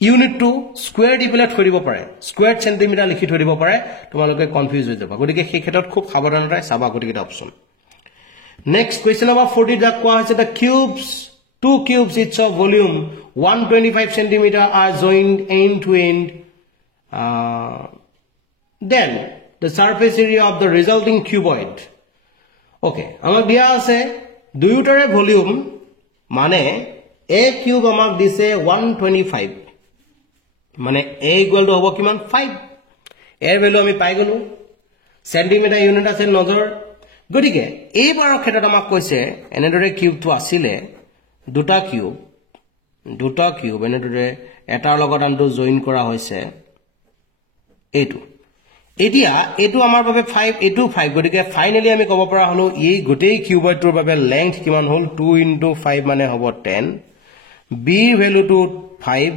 ইউনিট টু স্কয়াৰ দি পেলাই থৈ দিব পাৰে স্কয়াৰ সেন্টিমিটাৰ লিখি থৈ দিব পাৰে তোমালোকে কনফিউজ হৈ যাবা গতিকে সেই ক্ষেত্ৰত খুব সাৱধানতাৰে চাবা গতিকে অপচন নেক্সট কোৱেশ্চন নম্বৰ 40 যাক কোৱা হৈছে দা cubes Two cubes each of volume 125 centimeter are joined end to end. Then the surface area of the resulting cuboid. Okay, আমাক দিয়া আছে দুয়োটাৰে ভলিউম মানে a কিউব আমাক দিছে 125 মানে a ইকুয়াল টু হ'ব কিমান 5 এর ভ্যালু আমি পাই গলো সেন্টিমিটার ইউনিট আছে নজর গতিকে এইবাৰৰ ক্ষেত্ৰত আমাক কৈছে এনেদৰে কিউবটো আছিলে দুটা কিউব এনেদৰে এটাৰ লগত আনটো জয়েন কৰা হৈছে এইটো এতিয়া এটো আমাৰ বাবে 5 এটো 5 গতিকে ফাইনালি আমি ক'ব পৰা হলো এই গোটেই কিউবয়টোৰ বাবে লেংথ কিমান হল 2 * 5 মানে হ'ব 10 b ভ্যালুটো 5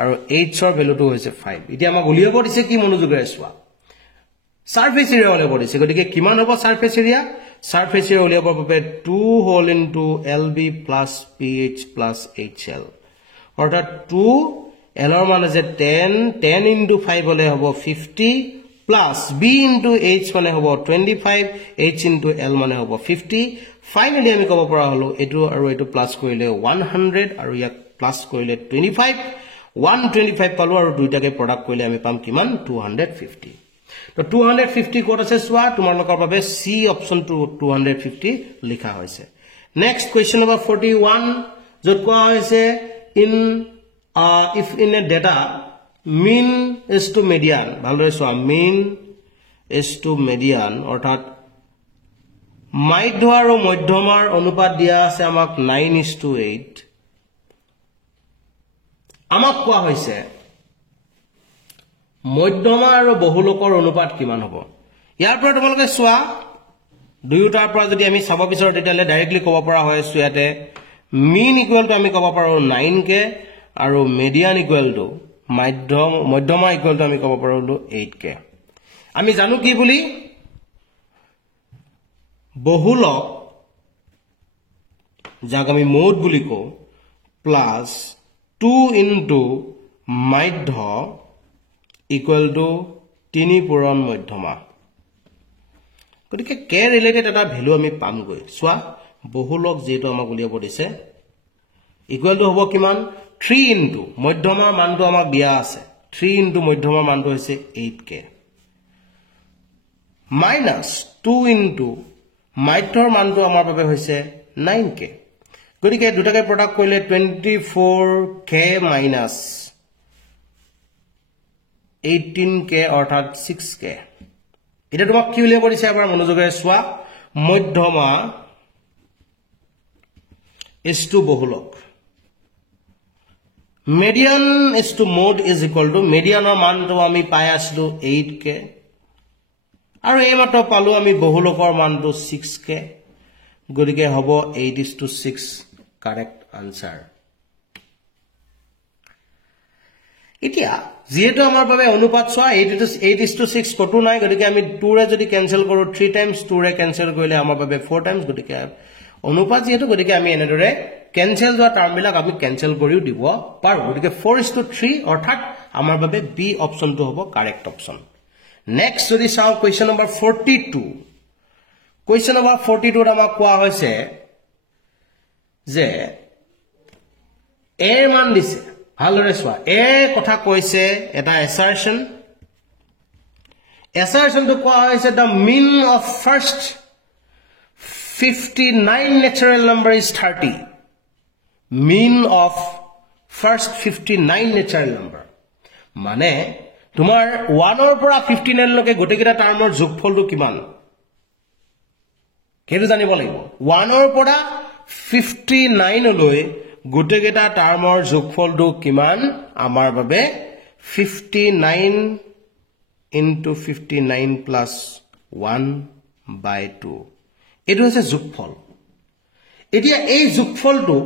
আৰু h ৰ ভ্যালুটো হৈছে 5 এতিয়া আমাক উলিয়াব দিছে কি মনোযোগৰে চোৱা সাৰফেস এৰিয়া উলিয়াব দিছে গতিকে কিমান হ'ব সাৰফেস এৰিয়া উলিয়াবৰ বাবে 2 whole into lb plus ph plus hl অৰ্থাৎ 2 l ৰ মান আছে 10 ইনটু 5 হলে হ'ব 50 plus b into h মানে হ'ব 25 h into l মানে হ'ব 50 ফাইনালি আমি ক'ব পৰা হলো এটো আৰু এটো প্লাস কৰিলে 100 আৰু ইয়াক প্লাস কৰিলে 25 125 পালো আৰু দুইটাকে প্ৰডাক্ট কৰিলে আমি পাম কিমান 250 তো 250 কোড আছে সোয়া তোমালোকৰ বাবে সি অপচন টু 250 লিখা হৈছে নেক্সট কোৱেশ্চন নম্বৰ 41 যত কোৱা হৈছে in if in a data mean is to median ভালদৰে সোৱা mean is to median অৰ্থাৎ মাধ্য আৰু মধ্যমাৰ অনুপাত দিয়া আছে আমাক 9:8 আমাক কোৱা হৈছে মধ্যমা আৰু বহুলোকৰ অনুপাত কিমান হ'ব ইয়াৰ পৰা তোমালোকে সোৱা দুয়োটাৰ পৰা যদি আমি সব বিচাৰ ডিটেইলে ডাইৰেক্টলি ক'ব পৰা হয় সোয়াতে mean equal to আমি ক'ব পাৰো 9k আৰু median equal to মধ্যমা equal to আমি ক'ব পাৰো 8k আমি জানো কি বুলি বহুলক যাক আমি মোড বুলি কও প্লাস 2 into মাধ্য equal to 3 পূৰণ মধ্যমা গতিকে কে ৰিলেটেড এটা ভ্যালু আমি পাম গৈ সোৱা বহুলক যেটো আমাক উলিয়াব দিছে ইকুয়াল টু হ'ব কিমান 3 into মধ্যমাৰ মানটো আমাক দিয়া আছে 3 into মধ্যমাৰ মানটো হৈছে 8k minus 2 into মাধ্যৰ মানটো আমাৰ বাবে হৈছে 9k গতিকে দুটাকে প্ৰডাক্ট কৰিলে 24k minus 18k অৰ্থাৎ 6k এটা তোমাক কি উলিয়াব দিছে এবাৰ মনোযোগৰে সোৱা মধ্যমা is to বহুলক median is to mode is equal to medianৰ মানটো আমি পাই আসলো 8k আৰু এইমাত্ৰ পালো আমি বহুলকৰ মানটো 6k গতিকে হ'ব 8:6 কাৰেক্ট আনসাৰ এতিয়া যেহেতু আমাৰ বাবে অনুপাত সোৱা 8:6 কটো নাই গতিকে আমি 2 ৰে যদি ক্যান্সেল কৰো 3 টাইমস 2 ৰে ক্যান্সেল কৰিলে আমাৰ বাবে 4 টাইমস গতিকে অনুপাত যেহেতু গতিকে আমি এনেদৰে ক্যান্সেল যোৱা টাৰ্ম বিলাক আমি ক্যান্সেল কৰিও দিব পাৰো গতিকে 4:3 অৰ্থাৎ আমাৰ বাবে বি অপচনটো হ'ব কাৰেক্ট অপচন নেক্সট যদি চাও কোৱেশ্চন নম্বৰ 42 কোৱেশ্চন নম্বৰ 42 ত আমাক কোৱা হৈছে যে এৰ মান দিছে ভালদৰে সোৱা এ কথা কৈছে এটা assertion to কোৱা হৈছে the mean of first 59 natural number is 30 mean of first 59 natural number মানে তোমাৰ 1 ৰ পৰা 59 লৈকে গোটেইটা টাৰ্মৰ যোগফলটো কিমান কেটো জানিব লাগিব 1 ৰ পৰা 59 লৈ গোটেইটা টাৰ্মৰ যোগফলটো কিমান আমাৰ বাবে 59 into 59 plus 1/2 এটো হৈছে যোগফল এতিয়া এই যোগফলটো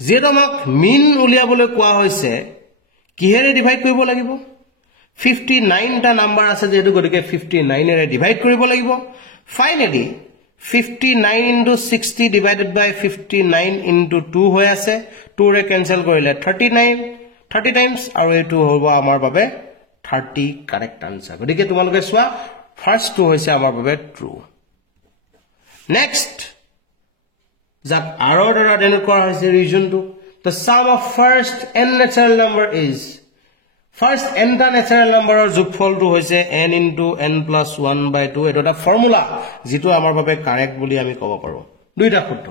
যেটো আমাক মিন উলিয়াবলৈ কোৱা হৈছে কিহেৰে ডিভাইড কৰিব লাগিব 59 টা নাম্বাৰ আছে যেটো গতিকে 59 এৰে ডিভাইড কৰিব লাগিব finally 59 into 60 divided by 59 into 2 হৈ আছে 2 ৰে ক্যান্সেল কৰিলে 30 টাইমস আৰু এটো হ'ব আমাৰ বাবে 30 কাৰেক্ট আনসাৰ গতিকে তোমালোকে সোৱা ফাৰ্স্ট টু হৈছে আমাৰ বাবে ট্ৰু নেক্সট যাক আৰৰ দ্বাৰা ডিনোট কৰা হৈছে ৰিজনটো the sum of first n natural number is first n টা natural numberৰ যোগফলটো হৈছে n into n plus 1 by 2 এটা ফৰ্মুলা যেটো আমাৰ বাবে কাৰেক্ট বুলি আমি ক'ব পাৰো দুইটা শুদ্ধ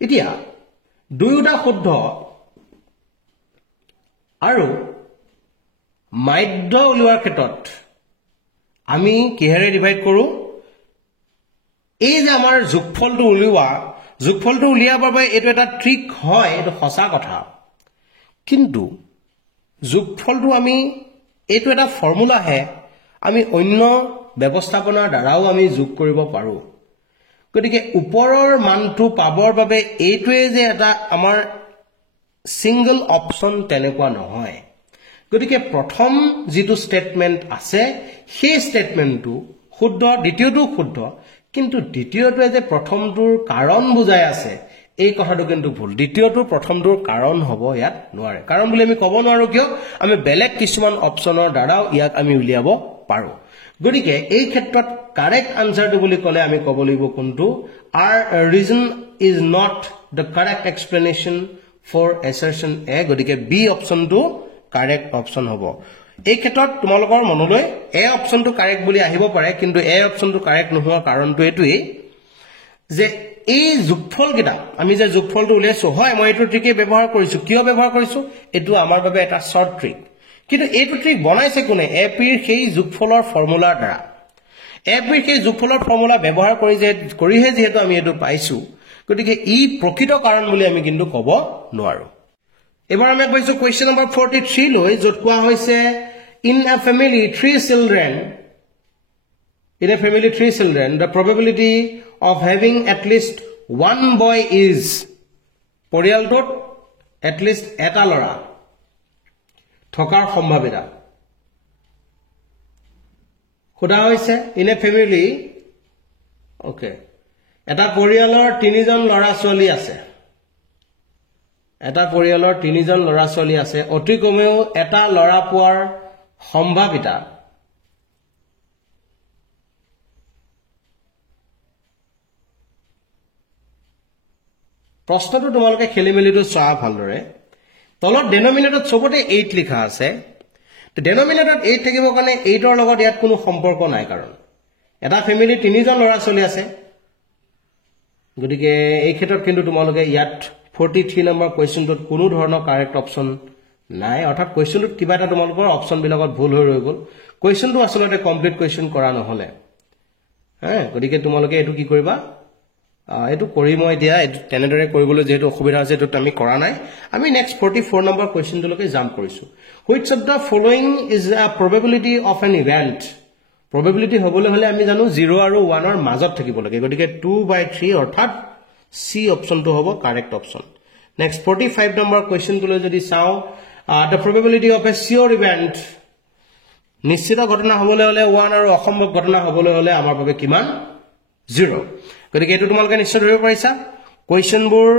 এতিয়া দুইটা শুদ্ধ আৰু মাধ্য উলিওৱাৰ ক্ষেত্ৰত আমি কিহেৰে ডিভাইড কৰো এই যে আমাৰ যোগফলটো উলিয়াবৰ বাবে এটো এটা ট্ৰিক হয় এটো সঁচা কথা কিন্তু যোগফলটো আমি এটো এটা ফৰ্মুলা হে আমি অন্য ব্যৱস্থাপনাৰ দ্বাৰাও আমি যোগ কৰিব পাৰো গতিকে ওপৰৰ মানটো পাবৰ বাবে এইটোৱে যে এটা আমাৰ সিঙ্গল অপচন তেনেকুৱা নহয় গতিকে প্ৰথম যেটো স্টেটমেন্ট আছে সেই স্টেটমেন্টটো শুদ্ধ দ্বিতীয়টো শুদ্ধ কিন্তু দ্বিতীয়টোৱে যে প্ৰথমটোৰ কাৰণ বুজাই আছে এই কথাটো কিন্তু ভুল দ্বিতীয়টো প্ৰথমটোৰ কাৰণ হ'ব ইয়াত নোৱাৰে কাৰণ বুলি আমি ক'ব নোৱাৰো কিয় আমি বেলেগ কিছুমান অপচনৰ দ্বাৰাও ইয়াক আমি উলিয়াব পাৰো গতিকে এই ক্ষেত্ৰত কাৰেক্ট আনসাৰটো বুলি ক'লে আমি ক'ব লাগিব কোনটো our reason is not the correct explanation for assertion A গতিকে B অপচনটো কাৰেক্ট অপচন হ'ব এই ক্ষেত্ৰত তোমালোকৰ মনলৈ A অপচনটো কাৰেক্ট বুলি আহিব পাৰে কিন্তু A অপচনটো কাৰেক্ট নোহোৱা কাৰণটো এটোই যে এই যোগফল কিটা আমি যে যোগফলটো উলিয়াইছো হয় মই এটো ট্ৰিকে ব্যৱহাৰ কৰিছো কিয় ব্যৱহাৰ কৰিছো এটো আমাৰ বাবে এটা শৰ্ট ট্ৰিক কিন্তু এইটো ট্ৰিক বনাইছে কোনে এপিৰ সেই যোগফলৰ ফৰ্মুলাৰ দ্বাৰা এপিৰ সেই যোগফলৰ ফৰ্মুলা ব্যৱহাৰ কৰিহে যেহেতু আমি এটো পাইছো গতিকে ই প্ৰকৃত কাৰণ বুলি আমি কিন্তু ক'ব নোৱাৰো এবাৰ আমি পাইছো কোৱেশ্চন নম্বৰ 43 লৈ যত কোৱা হৈছে in a family 3 children the probability of having at least one boy is পৰিয়ালটোত at least এটা লৰা থকাৰ সম্ভাৱনা খুদা হৈছে in a family okay এটা পৰিয়ালৰ 3 জন লৰা ছোৱালী আছে এটা পৰিয়ালৰ 3 জন লৰা ছোৱালী আছে অতি কমেও এটা লৰা পোৱাৰ সম্ভাৱনা প্ৰশ্নটো তোমালোকে খেলিমেলিটো চোৱা ভালদৰে তলত ডেনোমিনেটৰত সবতে 8 লিখা আছে তো ডেনোমিনেটৰত 8 থাকিব কাৰণে 8 ৰ লগত ইয়াত কোনো সম্পৰ্ক নাই কাৰণ এটা ফ্যামিলি 3 জন লৰা ছোৱালী আছে গতিকে এই ক্ষেত্ৰত কিন্তু তোমালোকে ইয়াত 43 নম্বৰ কোৱেশ্চনটোত কোনো ধৰণৰ কাৰেক্ট অপচন নাই অৰ্থাৎ কোৱেশ্চনটোত কিবা এটা তোমালোকৰ অপচন বিলাকত ভুল হৈ ৰৈ গল কোৱেশ্চনটো আসলতে কমপ্লিট কোৱেশ্চন কৰা নহলে গতিকে তোমালোকে এটো কি কৰিবা এটো কৰি মই দিয়া এটো তেনেদৰে কৰিবলৈ যেহেতু অসুবিধা আছে এটো আমি কৰা নাই আমি নেক্সট 44 নম্বৰ কোৱেশ্চনটোলৈকে জাম্প কৰিছো which of the following is a probability of an event probability হবলৈ হলে আমি জানো 0 আৰু 1 ৰ মাজত থাকিব লাগে গতিকে 2/3 অৰ্থাৎ C অপচনটো হ'ব কাৰেক্ট অপচন নেক্সট 45 নম্বৰ কোৱেশ্চনটোলৈ যদি চাও the probability of a sure event নিশ্চিত ঘটনা হবলৈ হলে 1 আৰু অসম্ভৱ ঘটনা হবলৈ হলে আমাৰ বাবে কিমান 0 গতিকে এটো তোমালোকে নিশ্চয় ধৰিব পাৰিছা কোৱেশ্চনবোৰ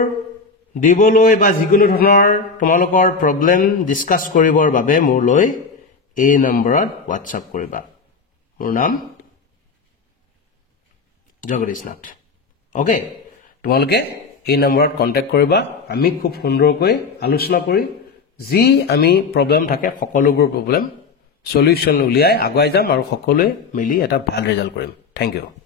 দিবলৈ বা যিকোনো ধৰণৰ তোমালোকৰ প্ৰবলেম ডিসকাস কৰিবৰ বাবে মোৰলৈ এই নম্বৰত WhatsApp কৰিবা মোৰ নাম জগদীশ নাথ ওকে তোমালোকে এই নম্বৰত কন্টাক্ট কৰিবা আমি খুব সুন্দৰকৈ আলোচনা কৰি যি আমি প্ৰবলেম থাকে সকলোবোৰ প্ৰবলেম সলিউশন উলিয়াই আগুৱাই যাম আৰু সকলোৱে মিলি এটা ভাল ৰিজাল্ট কৰিম থ্যাংক ইউ